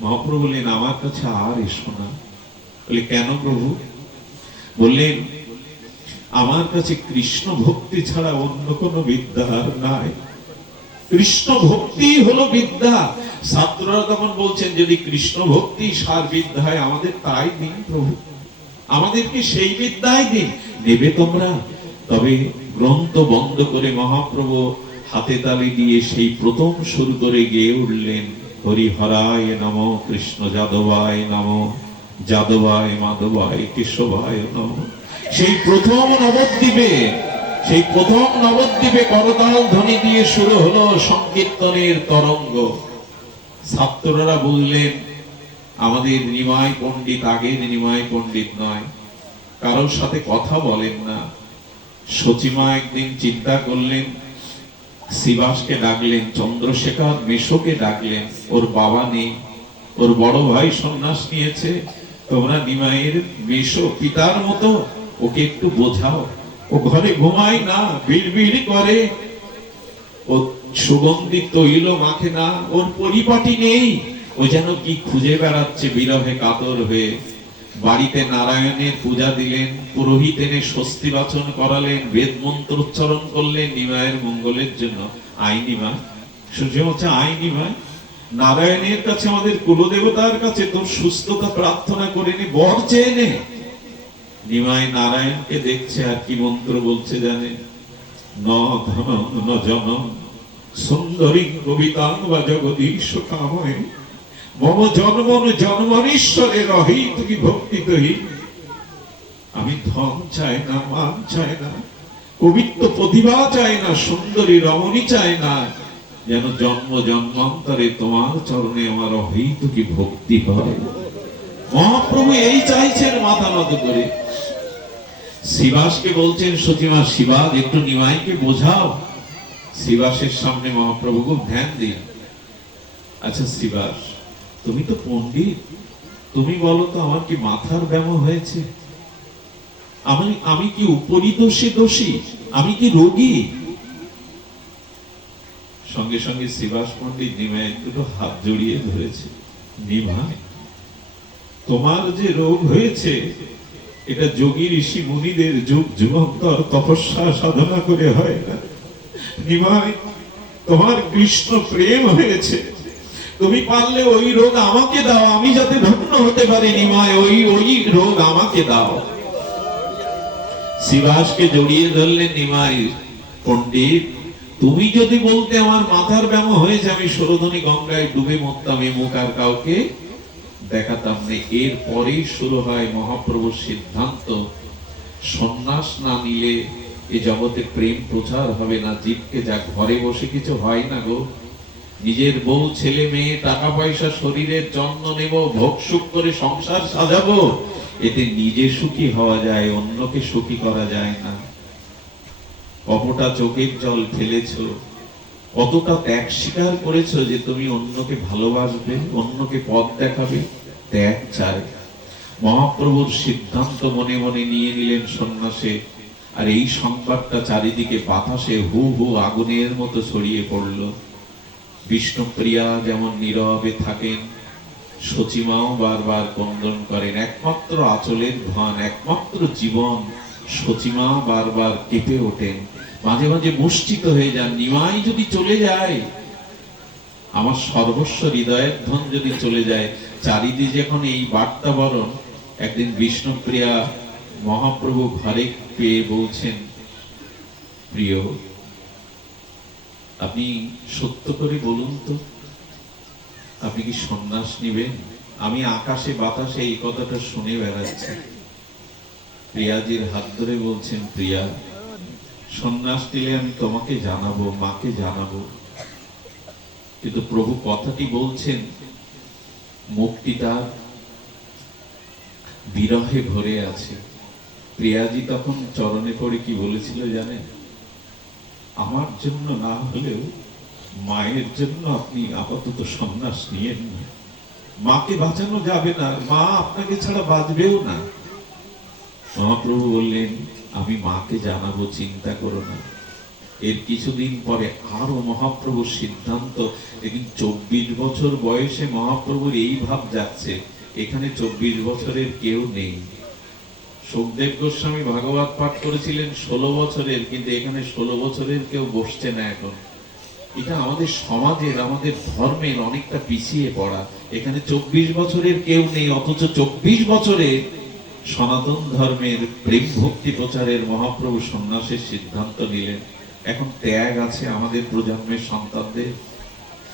মহাপ্রভু বললেন, আমার কাছে আর এসো না। বলে, কেন প্রভু? বললেন, আমার কাছে কৃষ্ণ ভক্তি ছাড়া অন্য কোনো বিদ্যা আর নাই। কৃষ্ণ ভক্তি হলো বিদ্যা। ছাত্ররা তখন বলছেন, যদি কৃষ্ণ ভক্তি সার বিদ্যা হয়, আমাদের তাই দিন প্রভু, আমাদেরকে সেই বিদ্যাই দিন। নেবে তোমরা? তবে গ্রন্থ বন্ধ করে মহাপ্রভু হাতে তালি দিয়ে সেই প্রথম শুরু করে গেয়ে উঠলেন, হরিহরায় নম, কৃষ্ণ যাদবায় নম, যাদবায় মাধবায় কেশবায় নম। সেই প্রথম নবদ্বীপে করতাল ধ্বনি দিয়ে শুরু হলো সংকীর্তনের তরঙ্গ। ছাত্ররা বললেন, আমাদের নিমাই পণ্ডিত আগের নিমাই পণ্ডিত নয়, কারোর সাথে কথা বলেন না। সচিমা একদিন চিন্তা করলেন, শিবাসকে ডাকলেন, চন্দ্রশেখর মেশোকে ডাকলেন, ওর বাবা নেই, ওর বড় ভাই সন্ন্যাস নিয়েছে, তোমরা নিমাইয়ের মেশো পিতার মতো, ওকে একটু বোঝাও। ও ঘরে ঘুমায় না, বিড়বিড় করে, ও সুগন্ধি তৈল মাখে না, ওর পরিপাটি নেই, ও যেন কি খুঁজে বেড়াচ্ছে বিরহে কাতর হয়ে। বাড়িতে নারায়ণের পূজা দিলেন, পুরোহিত এনে স্বস্তি বাচন করালেন, বেদ মন্ত্র উচ্চারণ করলেন নিমায়ের মঙ্গলের জন্য। আই নিমাই, সূর্য হচ্ছে আই নিমাই, নারায়ণের কাছে, আমাদের কুলদেবতার কাছে তোর সুস্থতা প্রার্থনা করে নে, বর চেয়ে নে। নিমাই নারায়ণকে দেখছে, আর কি মন্ত্র বলছে জানে? ন ধন ন জন সুন্দরী কবিতাং বা জগদীশ কাময় মম জন্মনীশ্বরে রহি তুমি ভক্তি তহি। আমি ধন চাই না, মান চাই না, কবিত্ব প্রতিভা চাই না, সুন্দরী রমণী চাই না, যেন জন্ম জন্মান্তরে তোমার চরণে আমার অহৈতুকী ভক্তি হয়। মহাপ্রভু এই চাইছেন মাথা নত করে। শিবাসকে বলছেন, সচিমা শিবাস একটু নিমাইকে বোঝাও। শিবাসের সামনে মহাপ্রভু খুব ধ্যান দিন। আচ্ছা শিবাস, তুমি তো পণ্ডিত, তুমি বলো তো আমার কি মাথার ব্যামো হয়েছে? আমি কি উপরিদোষে দোষী? আমি কি রোগী? সঙ্গে সঙ্গে শিবাস পণ্ডিত নিমাই দুটো হাত জড়িয়ে ধরেছে। নিমাই, তোমার যে রোগ হয়েছে, এটা যোগী ঋষি মুনিদের যুগ যুগান্তর তপস্যা সাধনা করে হয় না। নিমাই, তোমার কৃষ্ণ প্রেম হয়েছে, তুমি পারলে ওই রোগ আমাকে দাও, আমি যাতে ধন্য হতে পারি। নিমাই, ওই রোগ আমাকে দাও। শিবাসকে জড়িয়ে ধরলেন নিমাই। পণ্ডিত, তুমি যদি বলতে আমার মাথার ব্যামো হয়েছে, আমি সরোধনী গঙ্গায় ডুবে মরতাম, এ মুখ আর কাউকে দেখাতাম না। এর পরেই শুরু হয় মহাপ্রভুর সিদ্ধান্ত, সন্ন্যাস না নিলে এ জগতে প্রেম প্রচার হবে না। জীবকে যা ঘরে বসে কিছু হয় না গো, নিজের বউ ছেলে মেয়ে টাকা পয়সা শরীরের যত্ন নেব, ভোগ সুখ করে সংসার সাজাবো, এতে নিজে সুখী হওয়া যায়, অন্যকে সুখী করা যায় না। কতটা চোখের জল ফেলেছো, কতটা ত্যাগ স্বীকার করেছো যে তুমি অন্যকে ভালোবাসবে, অন্যকে পথ দেখাবে। ত্যাগ চাই। মহাপ্রভুর সিদ্ধান্ত মনে মনে নিয়ে নিলেন সন্ন্যাসে। আর এই সংবাদটা চারিদিকে বাতাসে হু হু আগুনের মতো ছড়িয়ে পড়ল। বিষ্ণুপ্রিয়া যেমন নীরবে থাকেন, সচিমাও বারবার ক্রন্দন করেন। একমাত্র আঁচলের ধন, একমাত্র জীবন সচিমা বারবার কেঁপে ওঠেন, মাঝে মাঝে মুষ্টিত হয়ে যান। নিমাই যদি চলে যায়, আমার সর্বস্ব হৃদয়ের ধন যদি চলে যায়। চারিদিকে যখন এই বার্তাবরণ, একদিন বিষ্ণুপ্রিয়া মহাপ্রভু ঘরে পেয়ে বলছেন, প্রিয় আপনি সত্য করে বলুন তো, আপনি কি সন্ন্যাস নিবেন? আমি আকাশে বাতাসে এই কথাটা শুনে বেড়াচ্ছি। প্রিয়াজির হাত ধরে বলছেন, প্রিয়া, সন্ন্যাস নিলে আমি তোমাকে জানাবো, মাকে জানাবো। কিন্তু প্রভু কথাটি বলছেন, মুক্তি তার বিরহে ভরে আছে। প্রিয়াজি তখন চরণে পড়ে কি বলেছিল জানেন? আমার জন্য না হলেও মায়ের জন্য আপনি আপাতত সন্ন্যাস নিয়েন না। মাকে বাঁচানো যাবে না, মা আপনাকে ছাড়া বাঁচবেও না। মহাপ্রভু বললেন, আমি মাকে জানাবো, চিন্তা করো না। এর কিছুদিন পরে আরো মহাপ্রভুর সিদ্ধান্ত। এদিন 24 বছর বয়সে মহাপ্রভুর এই ভাব যাচ্ছে, এখানে 24 বছরের কেউ নেই। সুখদেব গোস্বামী ভাগবত পাঠ করেছিলেন 16 বছরের, কিন্তু এখানে 16 বছরের কেউ বসছে না এখন। এটা আমাদের সমাজের, আমাদের ধর্মের অনেকটা পিছিয়ে পড়া। এখানে 24 বছরের কেউ নেই, অথচ 24 বছরে সনাতন ধর্মের প্রেম ভক্তি প্রচারের মহাপ্রভু সন্ন্যাসের সিদ্ধান্ত নিলেন। এখন ত্যাগ আছে আমাদের প্রজন্মের সন্তানদের।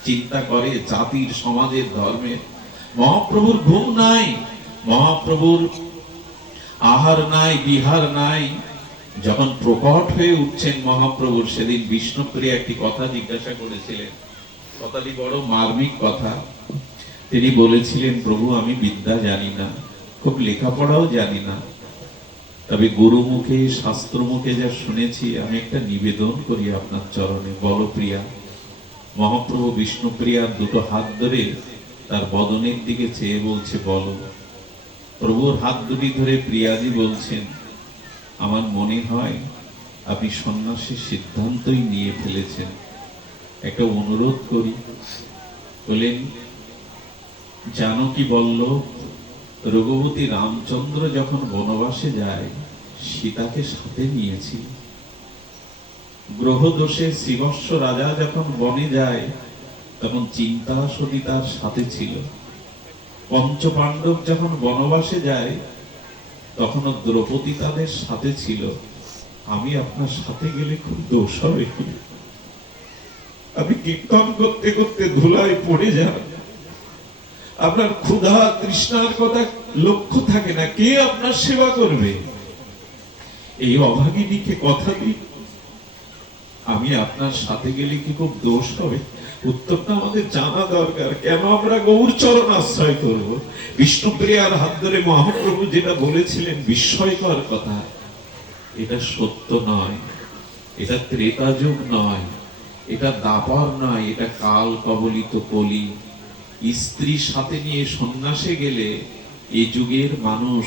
চিন্তা করে জাতির, সমাজের, ধর্মের। মহাপ্রভুর ঘুম নাই, মহাপ্রভুর আহার নাই, বিহার নাই। যখন প্রকট হয়ে উঠছেন মহাপ্রভুর, সেদিন বিষ্ণুপ্রিয়া একটি কথা জিজ্ঞাসা করেছিলেন। কথাটি বড় মার্মিক কথা। তিনি বলেছিলেন, প্রভু, আমি বিদ্যা জানি না, খুব লেখাপড়াও জানি না, তবে গুরু মুখে, শাস্ত্র মুখে যা শুনেছি, আমি একটা নিবেদন করি আপনার চরণে, বলো প্রিয়া। মহাপ্রভু বিষ্ণুপ্রিয়ার দুটো হাত ধরে তার বদনের দিকে চেয়ে বলছে, বলো। প্রভুর হাত দুটি ধরে প্রিয়াজি বলছেন, আমার মনে হয় আপনি সন্ন্যাসের সিদ্ধান্তই নিয়ে ফেলেছেন। একটা অনুরোধ করি। বলেন, জানকী বল্লভ রঘুপতি রামচন্দ্র যখন বনবাসে যায়, সীতাকে সাথে নিয়েছি। গ্রহ দোষে শ্রীবৎস রাজা যখন বনে যায়, তখন চিন্তা সতী তার সাথে ছিল। পঞ্চ পাণ্ডব যখন বনবাসে যায়, তখন দ্রৌপদী তাদের সাথে ছিল। আমি আপনার সাথে গেলে খুব দোষ হবে। আপনি কীর্তন করতে করতে ধুলায় পড়ে যান, আপনার ক্ষুধা তৃষ্ণার কথা লক্ষ্য থাকে না, কে আপনার সেবা করবে? এই অভাগিনীকে কথা দিই, আমি আপনার সাথে গেলে কি খুব দোষ হবে? উত্তরটা আমাদের জানা দরকার। কেন আমরা গৌর চরণ আশ্রয় করব? বিষ্ণুপ্রিয়ার হাত ধরে মহাপ্রভু যেটা বলেছিলেন, বিস্ময়কর কথা। এটা সত্য নয়, এটা ত্রেতা যুগ নয়, এটা দাপর নয়, এটা কাল কবলিত কলি। স্ত্রী সাথে নিয়ে সন্ন্যাসে গেলে এই যুগের মানুষ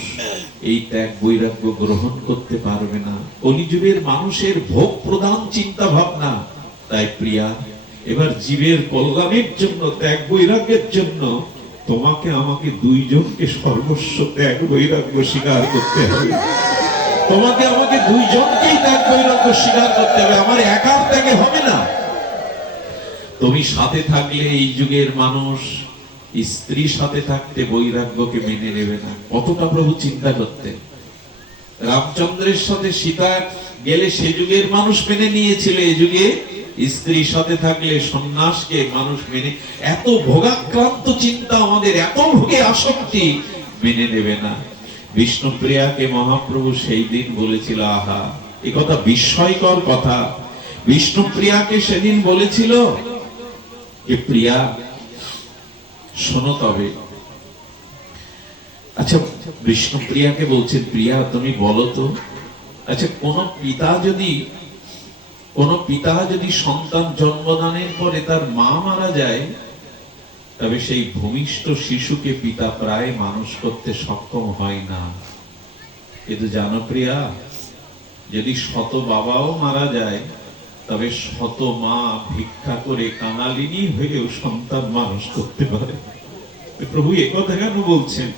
এই ত্যাগ বৈরাগ্য গ্রহণ করতে পারবে না। কলিযুগের মানুষের ভোগ প্রদান চিন্তা ভাবনা। তাই প্রিয়া, এবার জীবের কল্যাণের জন্য, ত্যাগ বৈরাগ্যের জন্য তোমাকে আমাকে দুইজনকে সর্বস্ব ত্যাগ বৈরাগ্য স্বীকার করতে হবে। তোমাকে আমাকে দুইজনকেই ত্যাগ বৈরাগ্য স্বীকার করতে হবে, আমার একার ত্যাগে হবে না। তুমি সাথে থাকলে এই যুগের মানুষ স্ত্রী সাথে থাকতে বৈরাগ্যকে মেনে নেবে না। কতটা প্রভু চিন্তা করতেন। রামচন্দ্রের সাথে সীতা গেলে সে যুগের মানুষ মেনে নিয়েছিল, এ যুগে স্ত্রীর সাথে থাকলে সন্ন্যাসকে মানুষ মেনে, এত ভোগাক্রান্ত চিন্তা আমাদের, এত ভোগে আসক্তি, মেনে নেবে না। বিষ্ণুপ্রিয়াকে মহাপ্রভু সেই দিন বলেছিল, আহা, এ কথা বিস্ময়কর কথা। বিষ্ণুপ্রিয়াকে সেদিন বলেছিল যে, প্রিয়া শোনো তবে। আচ্ছা, বিষ্ণুপ্রিয়াকে বলছেন, প্রিয়া তুমি বলো তো, আচ্ছা কোন পিতা যদি সন্তান জন্মদানের পরে তার মা মারা যায়, তবে সেই ভূমিষ্ঠ শিশুকে পিতা প্রায় মানুষ করতে সক্ষম হয় না। কিন্তু জানো প্রিয়া, যদি শত বাবাও মারা যায়, তবে শত মা ভিক্ষা করে কাঙালিনী হয়েও সন্তান মানুষ করতে পারে। প্রভু একথা কেন বলছেন?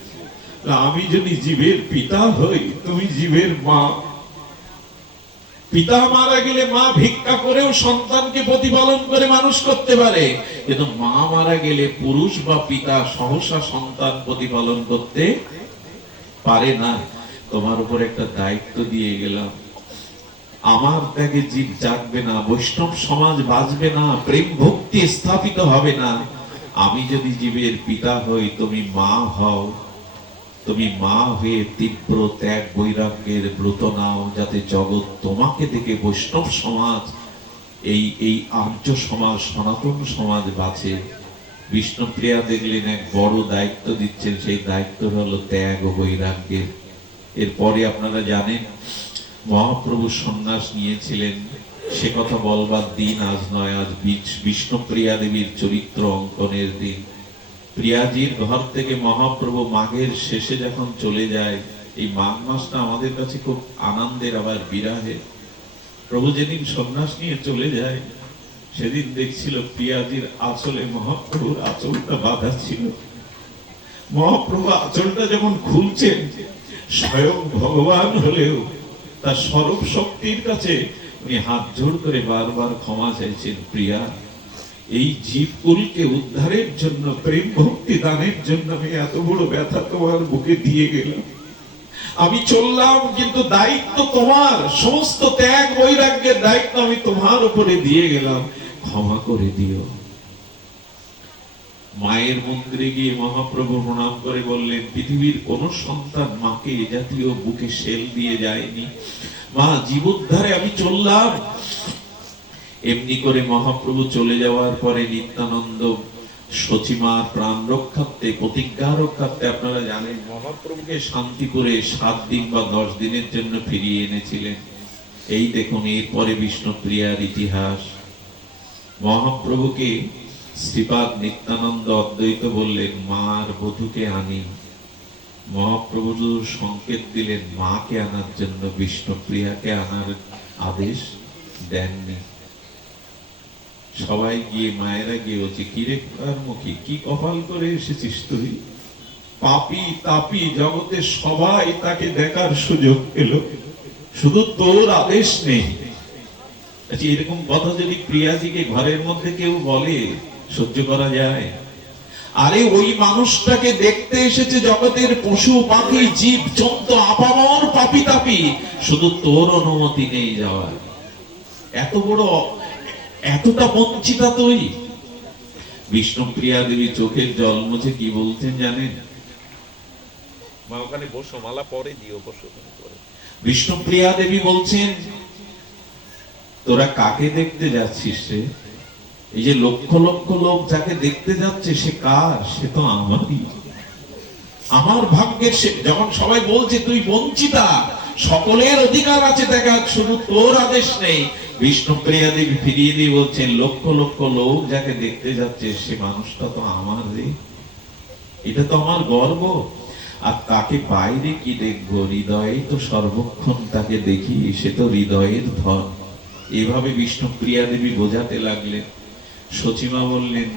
আমি যদি জীবের পিতা হই, তুমি জীবের মা। পিতা মারা গেলে মা ভিক্ষা করেও সন্তানকে প্রতিপালন করে মানুষ করতে পারে, কিন্তু মা মারা গেলে পুরুষ বা পিতা সহসা সন্তান প্রতিপালন করতে পারে না। তোমার উপর একটা দায়িত্ব দিয়ে গেলাম। আমার ত্যাগে জীব জাগবে না, বৈষ্ণব সমাজ বাঁচবে না, প্রেম ভক্তি স্থাপিত হবে না। আমি যদি জীবের পিতা হই, তুমি মা হও, তুমি মা হয়ে তীব্র ত্যাগ বৈরাগ্যের ব্রত নাও, যাতে জগৎ তোমাকে দেখে বৈষ্ণব সমাজ, এই আর্য সমাজ, সনাতন সমাজ বাঁচে। বিষ্ণুপ্রিয়া দেখলেন এক বড় দায়িত্ব দিচ্ছেন, সেই দায়িত্ব হলো ত্যাগ ও বৈরাগ্যের। এরপরে আপনারা জানেন মহাপ্রভু সন্ন্যাস নিয়েছিলেন, সে কথা বলবার দিন আজ নয়। আজ বিষ্ণুপ্রিয়া দেবীর চরিত্র অঙ্কনের দিন। প্রিয়াজির ঘর থেকে মহাপ্রভু মাঘের শেষে যখন চলে যায়, এই মাঘ মাসটা আমাদের কাছে খুব আনন্দের আবার বিরাহের। প্রভু যেদিন সন্ন্যাস নিয়ে চলে যায়, সেদিন দেখছিল প্রিয়াজির আঁচলে মহাপ্রভুর আঁচলটা বাঁধা ছিল। মহাপ্রভু আঁচলটা যখন খুলছেন, স্বয়ং ভগবান হলেও তার স্বরূপ শক্তির কাছে উনি হাত জোড় করে বারবার ক্ষমা চাইছেন, প্রিয়া, এই জীবকুলকে উদ্ধারের জন্য, প্রেম ভক্তি দানের জন্য আমি এত বড় ব্যথা তোমার বুকে দিয়ে গেলাম। আমি চললাম, কিন্তু দায়িত্ব তোমার, সমস্ত ত্যাগ বৈরাগ্যের দায়িত্ব আমি তোমার উপরে দিয়ে গেলাম, ক্ষমা করে দিও। মায়ের মন্দিরে গিয়ে মহাপ্রভু প্রণাম করে বললেন, পৃথিবীর কোন সন্তান মাকে এ জাতীয় বুকে শেল দিয়ে যায়নি। মা, জীবোদ্ধারে আমি চললাম। এমনি করে মহাপ্রভু চলে যাওয়ার পরে নিত্যানন্দ সচিমার প্রাণ রক্ষার্থে, প্রতিজ্ঞা রক্ষার্থে, আপনারা জানেন মহাপ্রভুকে শান্তিপুরে 7 দিন বা 10 দিনের জন্য ফিরিয়ে এনেছিলেন। এই দেখুন এরপরে বিষ্ণুপ্রিয়ার ইতিহাস। মহাপ্রভুকে শ্রীপাদ নিত্যানন্দ অদ্বৈত বললেন, মার বধূকে আনি। মহাপ্রভু সংকেত দিলেন মাকে আনার জন্য, বিষ্ণুপ্রিয়াকে আনার আদেশ দেননি। সবাই গিয়ে, মায়েরা গিয়ে বলছে, কিরে মুখী, কি কপাল করে এসেছিস তুই? পাপী তাপী জগতের সবাই তাকে দেখার সুযোগ পেল, শুধু তোর আদেশ নেই। আচ্ছা, এরকম কথা যদি প্রিয়াজিকে ঘরের মধ্যে কেউ বলে, সহ্য করা যায়? আরে ওই মানুষটাকে দেখতে এসেছে জগতের পশু পাখি জীব জন্তু আপামর পাপী তাপী, শুধু তোর অনুমতি নেই যাওয়ার। এত বড়, এতটা বঞ্চিতা তুই? বিষ্ণুপ্রিয়া দেবী চোখের জল মুছে কি বলতেন জানেন? মা ওখানে বসো, মালা পরে দিও, বসো। বিষ্ণুপ্রিয়া দেবী বলছেন, তোরা কাকে দেখতে যাচ্ছিস রে? এই যে লক্ষ লক্ষ লোক যাকে দেখতে যাচ্ছে, সে কার? সে তো আমারই, আমার ভাগ্যের। সে যখন সবাই বলছে তুই বঞ্চিতা, সকলের অধিকার আছে দেখার, শুধু তোর আদেশ নেই। বিষ্ণুপ্রিয়া দেবী ফিরিয়ে দিয়ে বলছেন, লক্ষ লক্ষ লোক যাকে দেখতে যাচ্ছে, সে মানুষটা তো আমার রে, এটা তো আমার গর্ব। আর তাকে বাইরে কি দেখবো? হৃদয়ে তো সর্বক্ষণ তাকে দেখি, সে তো হৃদয়ের ধন। এভাবে বিষ্ণুপ্রিয়া দেবী বোঝাতে লাগলেন। সচিমা বললেন,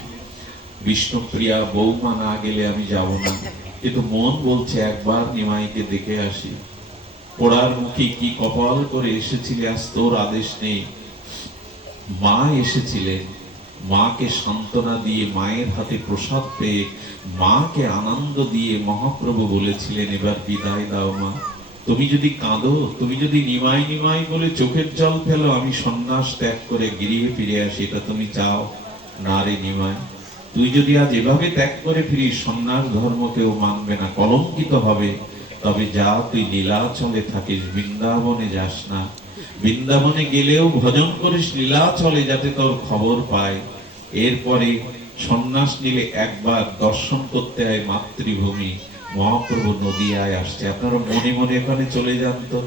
বিষ্ণুপ্রিয়া, বৌমা না গেলে আমি যাব না, কিন্তু মন বলছে একবার নিমাইকে দেখে আসি। পোড়ার মুখে কি কপাল করে এসেছিলে, আজ তোর আদেশ নেই। মা এসেছিলেন, মাকে সান্ত্বনা দিয়ে, মায়ের হাতে প্রসাদ পেয়ে, মাকে আনন্দ দিয়ে মহাপ্রভু বলেছিলেন, এবার বিদায় দাও মা। তুমি যদি কাঁদো, তুমি যদি নিমাই নিমাই বলে চোখের জল ফেলো, আমি সন্ন্যাস ত্যাগ করে গৃহে ফিরে আসি, এটা তুমি চাও না রে নিমাই? তুই যদি আজ এভাবে ত্যাগ করে ফিরিস, সন্ন্যাস ধর্ম কেউ মানবে না, কলঙ্কিত হবে। তবে যা, তুই লীলাচলে থাকিস, বৃন্দাবনে যাস না। বৃন্দাবনে গেলেও ভজন করিস লীলাচলে, যাতে তোর খবর পায়। এরপরে সন্ন্যাস নিলে একবার দর্শন করতে হয় মাতৃভূমি। মহাপ্রভু নদিয়ায় আসছে, আপনারা মনে মনে এখানে চলে যান তো।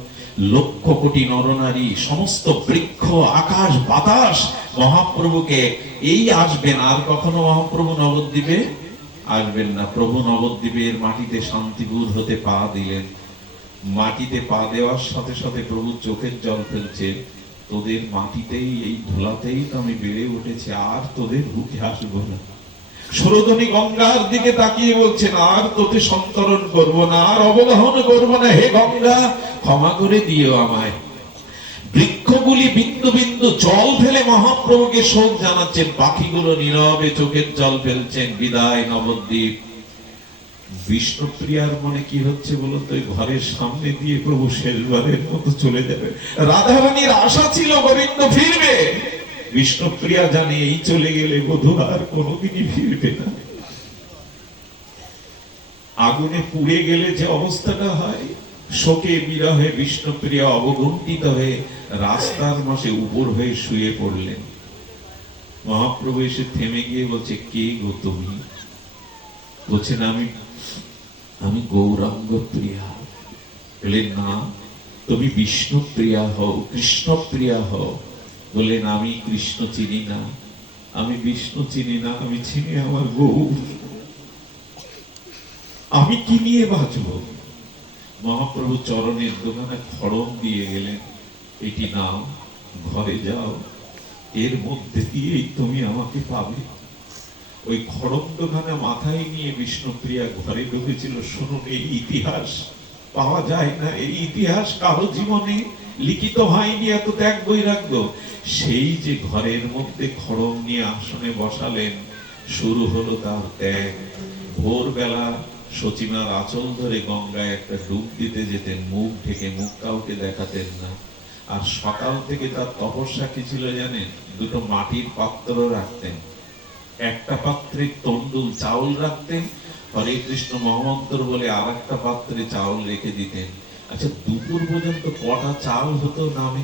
লক্ষ কোটি নরনারী, সমস্ত বৃক্ষ, আকাশ বাতাস মহাপ্রভুকে, এই আসবেন। আর কখনো মহাপ্রভু নবদ্বীপে আসবেন না। প্রভু নবদ্বীপের মাটিতে শান্তিপুর হতে পা দিলেন। মাটিতে পা দেওয়ার সাথে সাথে প্রভু চোখের জল ফেলছে, তোদের মাটিতেই, এই ধুলাতেই তো আমি বেড়ে উঠেছি, আর তোদের বুকে আসবো না। সরোদনী গঙ্গার দিকে তাকিয়ে বলছেন, আর তোতে সন্তরণ করব না, আর অবগাহন করব না, হে গঙ্গা ক্ষমা করে দিও আমায়। বৃক্ষগুলি বিন্দু বিন্দু জল ফেলে মহাপ্রভুকে শোক জানাচ্ছেন, পাখিগুলো নীরবে চোখের জল ফেলছেন। বিদায় নবদ্বীপ। বিষ্ণুপ্রিয়ার মনে কি হচ্ছে বলুন তো? ঘরের সামনে দিয়ে প্রভু শেষবারের মতো চলে যাবে। রাধারানীর আশা ছিল গোবিন্দ ফিরবে, বিষ্ণুপ্রিয়া জানে এই চলে গেলে বধূ আর কোনোদিনই ফিরবে না। আগুনে পুড়ে গেলে যে অবস্থাটা হয়, শোকে বিরহে বিষ্ণুপ্রিয়া অবগুণ্ঠিত হয়ে রাস্তার মাঝে উপর হয়ে শুয়ে পড়লেন। মহাপ্রভু এসে থেমে গিয়ে বলছে, কে গো তুমি? বলছেন, আমি গৌরাঙ্গ প্রিয়া। বললেন, না, তুমি বিষ্ণু প্রিয়া হও, কৃষ্ণ প্রিয়া হও। বললেন, আমি কৃষ্ণ চিনি না, আমি বিষ্ণু চিনি না, আমি চিনি আমার গৌর। আমি কি নিয়ে বাঁচব? মহাপ্রভু চরণের দোকানে খড়ম দিয়ে গেলেন, এটি নাও, ঘরে যাও, এর মধ্যে দিয়েই তুমি আমাকে পাবে। ওই খড়ম দোকানে মাথায় নিয়ে বিষ্ণুপ্রিয়া ঘরে ঢুকেছিল। শুনুন, এই ইতিহাস পাওয়া যায় না, এই ইতিহাস কারো জীবনে লিখিত হয়নি। এত ত্যাগ বৈরাগ্য। সেই যে ঘরের মধ্যে খড়ম নিয়ে আসনে বসালেন, শুরু হলো তার ত্যাগ। ভোরবেলা সচিমার আঁচল ধরে গঙ্গায় একটা ডুব দিতে যেতেন, মুখ ঢেকে, মুখ কাউকে দেখাতেন না। আর সকাল থেকে তার তপস্যা কি ছিল জানেন? দুটো মাটির পাত্র রাখতেন, একটা পাত্রে তন্ডুল চাউল রাখতেন, হরে কৃষ্ণ মহামন্ত্র বলে আর একটা পাত্রে চাউল রেখে দিতেন। আচ্ছা, দুপুর পর্যন্ত কটা চাল হতো নামে?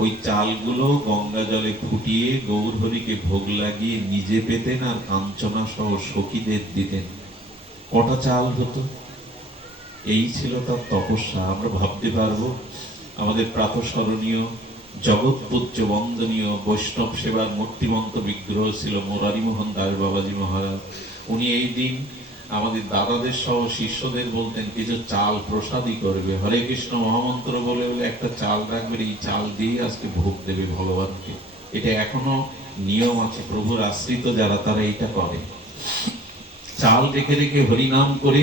ওই চালগুলো গঙ্গা জলে ফুটিয়ে গৌর হরিকে ভোগ লাগিয়ে নিজে পেতেন আর কাঞ্চনা সহ সখীদের দিতেন। কটা চাল হতো? এই ছিল তার তপস্যা। আমরা ভাবতে পারবো? আমাদের প্রাতঃস্মরণীয় জগৎ পূজ্য বন্দনীয় বৈষ্ণব সেবার মূর্তিমন্ত বিগ্রহ ছিল মুরারি মোহন দাস বাবাজি মহারাজ। উনি এই দিন আমাদের দাদাদের সহ শিষ্যদের বলতেন, কিছু চাল প্রসাদই করবে, হরে কৃষ্ণ মহামন্ত্র বলে বলে একটা চাল রাখবে, এই চাল দিয়ে আজকে ভোগ দেবে ভগবানকে। এটা এখনো নিয়ম আছে, প্রভুর আশ্রিত যারা তারা এইটা করে। চাল রেখে রেখে হরিনাম করে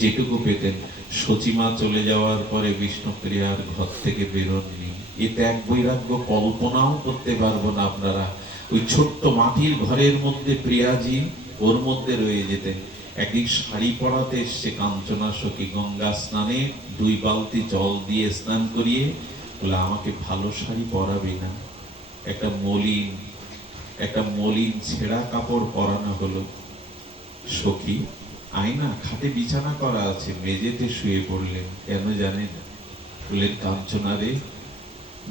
যেটুকু পেতেন। সচিমা চলে যাওয়ার পরে বিষ্ণুপ্রিয়ার ঘর থেকে বেরোননি। এ ত্যাগ বৈরাগ্য কল্পনাও করতে পারবো না আপনারা। ওই ছোট্ট মাটির ঘরের মধ্যে প্রিয়াজি ওর মধ্যে রয়ে যেতেন। একদিন শাড়ি পরাতে এসছে কাঞ্চনা সখী, গঙ্গা স্নানে 2 বালতি জল দিয়ে স্নান করিয়ে বলে, আমাকে ভালো শাড়ি পরাবি না? একটা মলিন ছেঁড়া কাপড় পরানো হলো। সখী, আয়না খাটে বিছানা করা আছে, মেঝেতে শুয়ে পড়লেন। কেন জানেন? বললেন, কাঞ্চনা রে,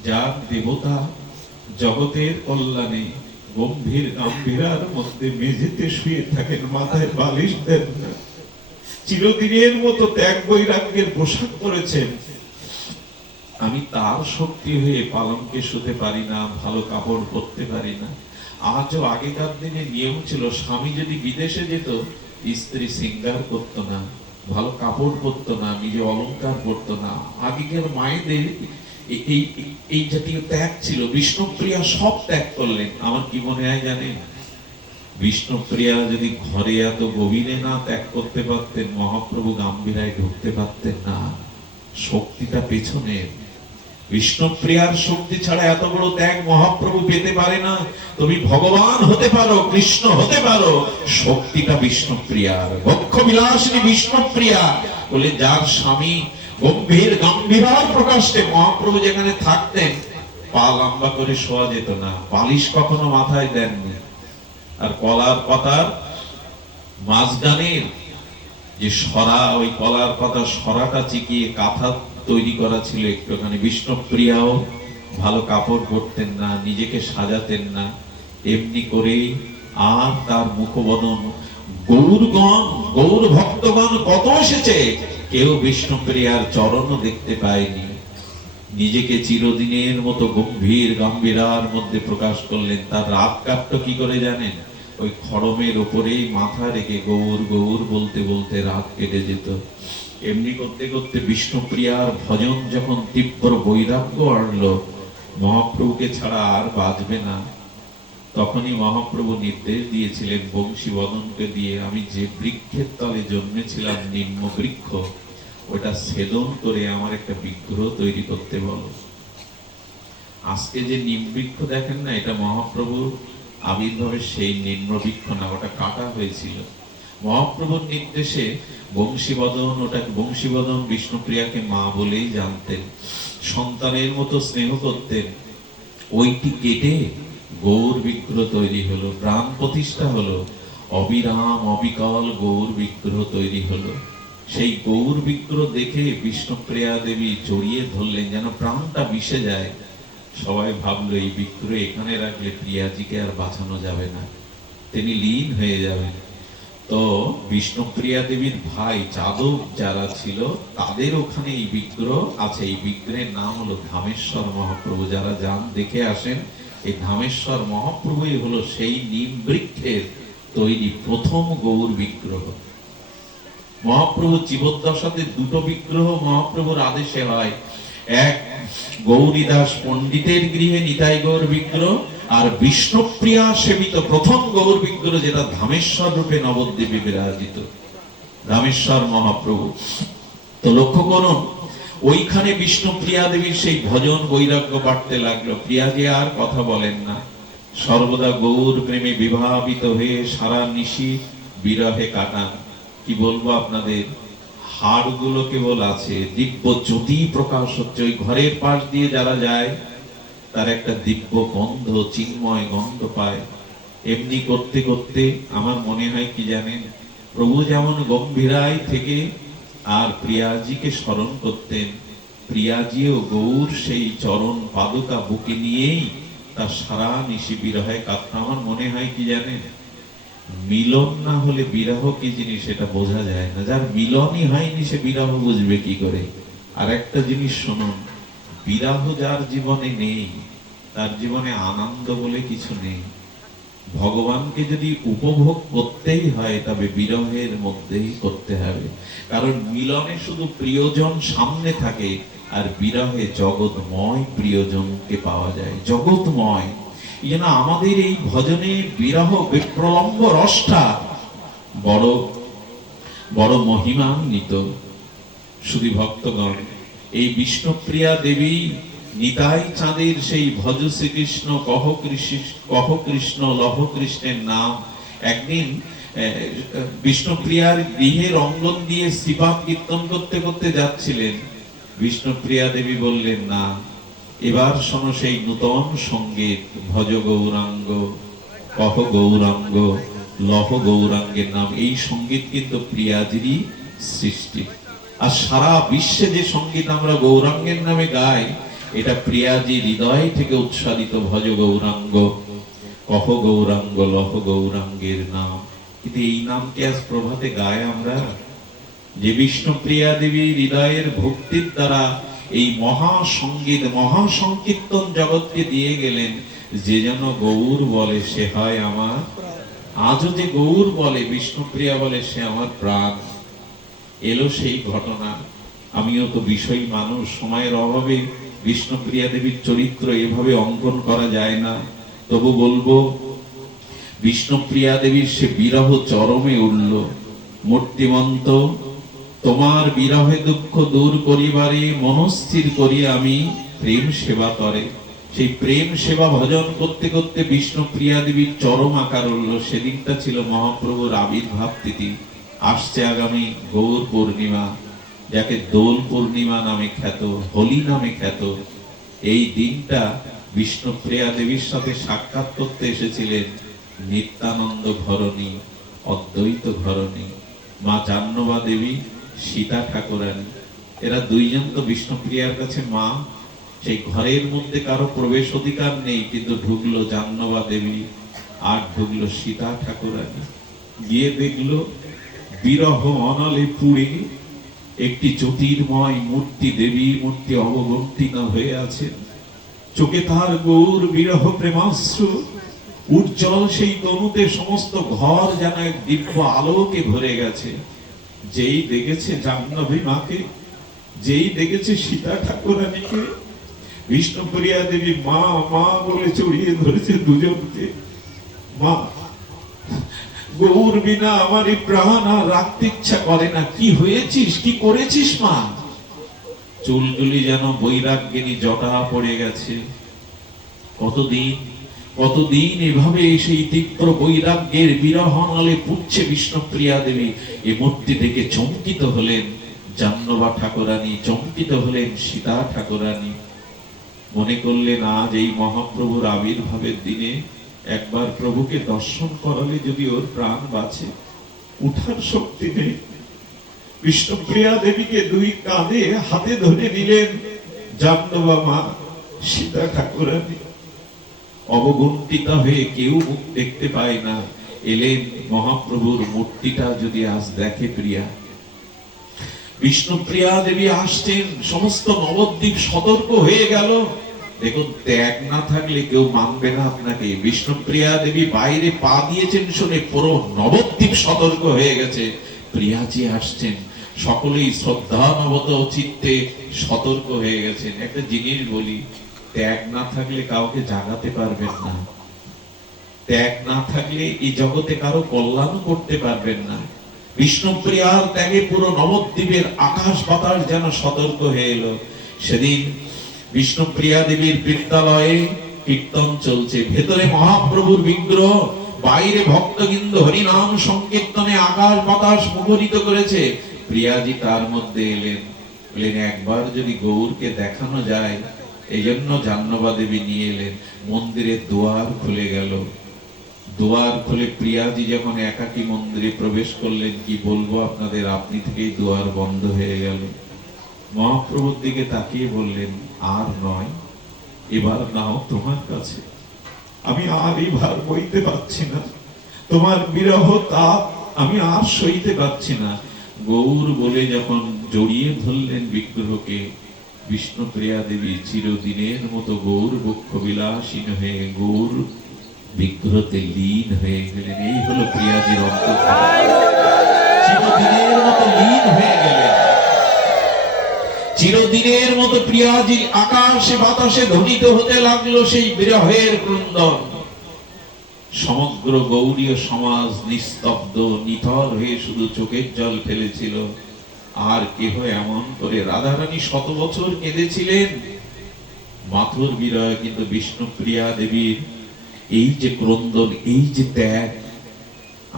যার দেবতা জগতের কল্যাণে গম্ভীর গাম্ভীরার মধ্যে মেঝেতে শুয়ে থাকেন, মাথায় বালিশ দেন না, চিরদিনের মতো ত্যাগ বৈরাগ্যের পোশাক পরেছেন, আমি তার শক্তি হয়ে পালঙ্কে শুতে পারি না, ভালো কাপড় পরতে পারি না। আজও আগেকার দিনে নিয়ম ছিল, স্বামী যদি বিদেশে যেত, স্ত্রী সিঙ্গার করতো না, ভালো কাপড় পরতো না, নিজে অলংকার পরতো না। আগেকার মায়েদের এই জাতীয় ত্যাগ ছিল। বিষ্ণুপ্রিয়া সব ত্যাগ করলেন। আমার কি মনে হয় জানেন? বিষ্ণুপ্রিয়া যদি ঘরে এত গভীরে না ত্যাগ করতে পারতেন, মহাপ্রভু গাম্ভীরায় ঢুকতে পারতেন না। শক্তিটা পেছনে। বিষ্ণুপ্রিয়ার শক্তি ছাড়া এত বড় ত্যাগ মহাপ্রভু পেতে পারে না। তুমি ভগবান হতে পারো, কৃষ্ণ হতে পারো, শক্তিটা বিষ্ণুপ্রিয়ার। বক্ষ বিলাসিনী বিষ্ণুপ্রিয়া বলে, যার স্বামী গম্ভীর গাম্ভীরার প্রকাশে মহাপ্রভু যেখানে থাকতেন, পা লম্বা করে শোয়া যেত না, বালিশ কখনো মাথায় দেননি। আর কলার পাতার মাঝখানের যে সরা, ওই কলার পাতার সরাটা চিকিয়ে কাঁথা তৈরি করা ছিল একটুখানি। বিষ্ণুপ্রিয়াও ভালো কাপড় পরতেন না, নিজেকে সাজাতেন না, এমনি করেই। আর তার মুখবদন, গৌরগণ, গৌর ভক্তগণ কত এসেছে, কেউ বিষ্ণুপ্রিয়ার চরণও দেখতে পায়নি। নিজেকে চিরদিনের মতো গম্ভীর গাম্ভীরার মধ্যে প্রকাশ করলেন। তার রাত কাটত কি করে জানেন? ওই খড়মের উপরেই মাথা রেখে গৌর গৌর বলতে বলতে রাত কেটে যেত। এমনি করতে করতে বিষ্ণুপ্রিয়ার ভজন যখন তীব্র বৈরাগ্য আনলো, মহাপ্রভুকে ছাড়া আর বাঁচবে না, তখনই মহাপ্রভু নির্দেশ দিয়েছিলেন বংশীবদনকে দিয়ে, আমি যে বৃক্ষের তলে জন্মেছিলাম, নিম্ন বৃক্ষ, ওটা ছেদন করে আমার একটা বিগ্রহ তৈরি করতে বলো। আজকে যে নিম বৃক্ষ দেখেন না, এটা মহাপ্রভুর আবির্ভাবের সেই নিম্ন বৃক্ষ না, ওটা কাটা হয়েছিল। মহাপ্রভুর নির্দেশে বংশীবদন, ওটাকে বংশীবদন বিষ্ণুপ্রিয়াকে মা বলেই জানতেন, সন্তানের মতো স্নেহ করতেন। ওইটি কেটে গৌর বিগ্রহ তৈরি হলো, প্রাণ প্রতিষ্ঠা হলো, অবিরাম অবিকল গৌর বিগ্রহ তৈরি হলো। সেই গৌর বিগ্রহ দেখে বিষ্ণুপ্রিয়া দেবী জড়িয়ে ধরলেন, যেন প্রাণটা মিশে যায়। সবাই ভাবলো এই বিগ্রহ এখানে রাখলে প্রিয়াজিকে আর বাঁচানো যাবে না, তিনি লীন হয়ে যাবেন। তো বিষ্ণুপ্রিয়া দেবীর ভাই যাদব যারা ছিল, তাদের ওখানে এই বিগ্রহ আছে। এই বিগ্রহের নাম হলো ধামেশ্বর মহাপ্রভু। যারা যান দেখে আসেন, এই ধামেশ্বর মহাপ্রভুই হলো সেই নিম বৃক্ষের তৈরি প্রথম গৌর বিগ্রহ। মহাপ্রভু জীবদ্দশাতে দুটো বিগ্রহ মহাপ্রভুর আদেশে হয়। এক গৌরীদাস পণ্ডিতের গৃহে নিতাই গৌর বিগ্রহ, আর বিষ্ণুপ্রিয়া সেবিত প্রথম গৌর বিগ্রহ, যেটা ধামেশ্বর রূপে নবদ্বীপে বিরাজিত, ধামেশ্বর মহাপ্রভু। তো লক্ষ্য করুন, ওইখানে বিষ্ণুপ্রিয়া দেবীর সেই ভজন বৈরাগ্য বাড়তে লাগলো। প্রিয়াজি আর কথা বলেন না, সর্বদা গৌর প্রেমে বিভাবিত হয়ে সারা নিশি বিরহে কাটান। কি বলবো আপনাদের, হাড়গুলো কেবল আছে, দিব্য জ্যোতি প্রকাশ হচ্ছে। ওই ঘরের পাশ দিয়ে যারা যায় তার একটা দিব্য গন্ধ, চিন্ময় গন্ধ পায়। এমনি করতে করতে আমার মনে হয় কি জানেন, প্রভু যেমন গম্ভীরায় থেকে আর প্রিয়াজিকে স্মরণ করতেন, প্রিয়াজিও গৌর সেই চরণ পাদুকা বুকে নিয়েই তার সারা নিশি বিরহে কাটত। আমার মনে হয় কি জানেন, মিলন না হলে বিরহ কি জিনিস সেটা বোঝা যায় না। যার মিলনই হয়নি সে বিরহ বুঝবে কি করে? আর একটা জিনিস শুনুন, বিরহ যার জীবনে নেই, তার জীবনে আনন্দ বলে কিছু নেই। ভগবানকে যদি উপভোগ করতেই হয়, তবে বিরহের মধ্যেই করতে হবে। কারণ মিলনে শুধু প্রিয়জন সামনে থাকে, আর বিরহে জগৎময় প্রিয়জনকে পাওয়া যায়, জগৎময়। যেন আমাদের এই ভজনে বিরহ বিপ্রলম্ব রসটা বড় বড় মহিমান্বিত। শুধু ভক্তগণ, এই বিষ্ণুপ্রিয়া দেবী নিতাই চাঁদের সেই ভজ শ্রীকৃষ্ণ কহ কৃষ্ণ লহ কৃষ্ণের নাম একদিন বিষ্ণুপ্রিয়ার গৃহের অঙ্গন দিয়ে শ্রীপাদ কীর্তন করতে করতে যাচ্ছিলেন। বিষ্ণুপ্রিয়া দেবী বললেন, না, এবার শোনো সেই নূতন সঙ্গীত, ভজ গৌরাঙ্গ, কহ গৌরাঙ্গ, লহ গৌরাঙ্গের নাম। এই সঙ্গীত কিন্তু প্রিয়াজিরই সৃষ্টি। আর সারা বিশ্বে যে সঙ্গীত আমরা গৌরাঙ্গের নামে গাই, এটা প্রিয়াজি হৃদয় থেকে উৎসারিত। ভজ গৌরাঙ্গ, কহ গৌরাঙ্গ, লহ গৌরাঙ্গের নাম। কিন্তু এই নামকে আজ প্রভাতে গায় আমরা। যে বিষ্ণুপ্রিয়া দেবী হৃদয়ের ভক্তির দ্বারা এই মহাসঙ্গীত মহাসংকীর্তন জগৎকে দিয়ে গেলেন, যে যেন গৌর বলে সে হয় আমার। আজও যে গৌর বলে, বিষ্ণুপ্রিয়া বলে সে আমার প্রাণ। এলো সেই ঘটনা। আমিও তো বিষয় মানুষ, সময়ের অভাবে বিষ্ণুপ্রিয়া দেবীর চরিত্র এভাবে অঙ্কন করা যায় না। তবু বলবো, বিষ্ণুপ্রিয়া দেবীর সে বিরহ চরমে উঠল। মূর্তিমন্ত, তোমার বিরহে দুঃখ দূর করিবারে মনস্থির করি আমি প্রেম সেবা করে। সেই প্রেম সেবা ভজন করতে করতে বিষ্ণুপ্রিয়া দেবীর চরম আকার উঠল। সেদিনটা ছিল মহাপ্রভুর আবির্ভাব তিথি। আসছে আগামী গৌর পূর্ণিমা, যাকে দোল পূর্ণিমা নামে খ্যাত, হোলি নামে খ্যাত। এই দিনটা বিষ্ণুপ্রিয়া দেবীর সাথে সাক্ষাৎ করতে এসেছিলেন নিত্যানন্দ ঘরণী, অদ্বৈত ঘরণী, মা জাহ্নবা দেবী, সীতা ঠাকুরানী। এরা দুইজন তো বিষ্ণুপ্রিয়ার কাছে মা। সেই ঘরের মধ্যে কারো প্রবেশ অধিকার নেই, কিন্তু ঢুকলো জাহ্নবা দেবী আর ঢুকলো সীতা ঠাকুরানী। গিয়ে দেখলো বিরহ অনলে পুড়ে একটি জ্যোতির্ময় মূর্তি, দেবী মূর্তি অবগুণ্ঠিত হয়ে আছে। চোখে তার গৌর বিরহ প্রেমাশ্রু। উজ্জ্বল সেই তনুতে সমস্ত ঘর যেন এক দিব্য আলোকে ভরে গেছে। যেই দেখেছে জাহ্নবী মাকে, যেই দেখেছে সীতা ঠাকুরানীকে, বিষ্ণুপ্রিয়া দেবী মা মা বলে জড়িয়ে ধরেছে দুজনকে। মা, গৌর বিনা আমার এই প্রাণ আর রাখতে ইচ্ছা করে না। কি হয়েছিস, কি করেছিস মা? চুলগুলি যেন বৈরাগ্যিনী জটা পড়ে গেছে। কতদিন এভাবে সেই তীব্র বৈরাগ্যের বিরহ নলে পুড়ছে বিষ্ণুপ্রিয়া দেবী। এই মূর্তি দেখে চমকিত হলেন জাহ্নবা ঠাকুরানী, চমকিত হলেন সীতা ঠাকুরানী। মনে করলেন আজ এই মহাপ্রভুর আবির্ভাবের দিনে একবার প্রভুকে দর্শন করালে যদি ওর প্রাণ বাঁচে। উঠার শক্তি নেই। বিষ্ণুপ্রিয়া দেবীকে দুই কাঁধে হাতে ধরে নিলেন জাহ্নবী মা সীতা ঠাকুরানী। অবগুণ্ঠিতা হয়ে কেউ মুখ দেখতে পায় না, এলেন মহাপ্রভুর মূর্তিটা যদি আজ দেখে প্রিয়া। বিষ্ণুপ্রিয়া দেবী আসছেন, সমস্ত নবদ্বীপ সতর্ক হয়ে গেল। দেখুন, ত্যাগ না থাকলে কেউ মানবে না আপনাকে। বিষ্ণুপ্রিয়া দেবী বাইরে পা দিয়েছেন শুনে পুরো নবদ্বীপ সতর্ক হয়ে গেছে, প্রিয়াজি আসছেন। সকলেই শ্রদ্ধানবত চিত্তে সতর্ক হয়ে গেছেন। একটা জিনিস বলি, ত্যাগ না থাকলে কাউকে জাগাতে পারবেন না। ত্যাগ না থাকলে এই জগতে কারো কল্যাণ করতে পারবেন না। বিষ্ণুপ্রিয়ার ত্যাগে পুরো নবদ্বীপের আকাশ বাতাস যেন সতর্ক হয়ে এলো। সেদিন বিষ্ণুপ্রিয়া দেবীর বিদ্যালয়ে কীর্তন চলছে, ভেতরে মহাপ্রভুর বিগ্রহ, বাইরে ভক্তবৃন্দ হরিনাম সংকীর্তনে আকাশ বাতাস মুখরিত করেছে। প্রিয়াজি তার মধ্যে এলেন, বললেন একবার যদি গৌরকে দেখানো যায়। এই জন্য জাহ্নবী দেবী নিয়ে এলেন। মন্দিরের দুয়ার খুলে গেল। দুয়ার খুলে প্রিয়াজি যখন একাকী মন্দিরে প্রবেশ করলেন, কি বলবো আপনাদের, আপনি থেকেই দুয়ার বন্ধ হয়ে গেল। মহাপ্রভুর দিকে তাকিয়ে বললেন, আর নয়, এবার নাও তোমার কাছে। আমি আর এই ভার বইতে পারছি না, তোমার বিরহ তাপ আমি আর সইতে পারছি না। গৌর বলে যখন জড়িয়ে ধরলেন বিগ্রহকে, বিষ্ণুপ্রিয়া দেবী চিরদিনের মতো গৌর বক্ষ বিলাসীন হয়ে গৌর বিগ্রহতে লীন হয়ে গেলেন। এই হলো প্রিয়াজির অন্তর্ধান। চিরদিনের মতো লীন হয়ে গেলেন। চিরদিনের মতো প্রিয়াজি আকাশে বাতাসে ধ্বনিত হতে লাগলো সেই বিরহের ক্রন্দন। সমগ্র গৌড়ীয় সমাজ নিস্তব্ধ নিথর হয়ে শুধু চোখের জল ফেলেছিল। আর কেহ এমন করে, রাধারানী শত বছর কেঁদেছিলেন মাথুর বিরহে, কিন্তু বিষ্ণুপ্রিয়া দেবীর এই যে ক্রন্দন, এই যে ত্যাগ,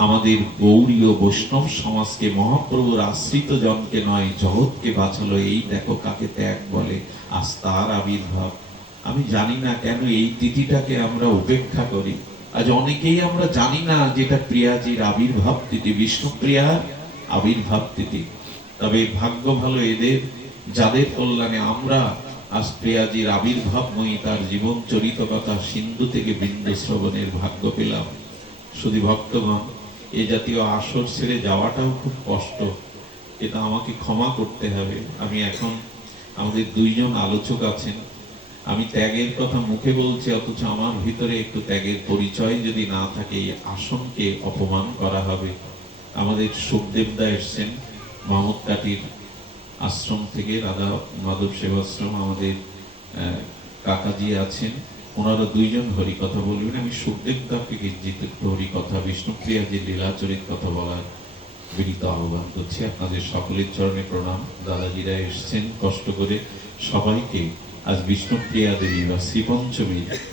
আমাদের গৌড়ীয় বৈষ্ণব সমাজকে, মহাপ্রভুর আশ্রিত জনকে নয় জগৎকে বাঁচালো। এই দেখো কাকে ত্যাগ বলে। আজ তার আবির্ভাব। আমি জানি না কেন এই তিথিটাকে আমরা উপেক্ষা করি। আজ অনেকেই আমরা জানি না যেটা প্রিয়াজির আবির্ভাব তিথি, বিষ্ণুপ্রিয়ার আবির্ভাব তিথি। তবে ভাগ্য ভালো এদের, যাদের কল্যাণে আমরা আজ প্রিয়াজির আবির্ভাবময়ী তার জীবন চরিত কথা সিন্ধু থেকে বিন্দু শ্রবণের ভাগ্য পেলাম। শুধু ভক্তগণ, এ জাতীয় আসর ছেড়ে যাওয়াটাও খুব কষ্ট, এটা আমাকে ক্ষমা করতে হবে। আমি এখন, আমাদের দুইজন আলোচক আছেন, আমি ত্যাগের কথা মুখে বলছি, অথচ আমার ভিতরে একটু ত্যাগের পরিচয় যদি না থাকে, এই আসনকে অপমান করা হবে। আমাদের সুখদেবদা এসছেন মাহমুদ কাটির আশ্রম থেকে, রাধা মাধব সেবাশ্রম, আমাদের কাকাজি আছেন, ওনারা দুইজন হরি কথা বলবেন। আমি সুখদেবদাকে গির্জিত হরি কথা, বিষ্ণুপ্রিয়াজির লীলাচরিত কথা বলার বিনীত আহ্বান করছি। আপনাদের সকলের চরণে প্রণাম। দাদাজিরা এসছেন কষ্ট করে। সবাইকে আজ বিষ্ণুপ্রিয়া দেবী বা শ্রীপঞ্চমী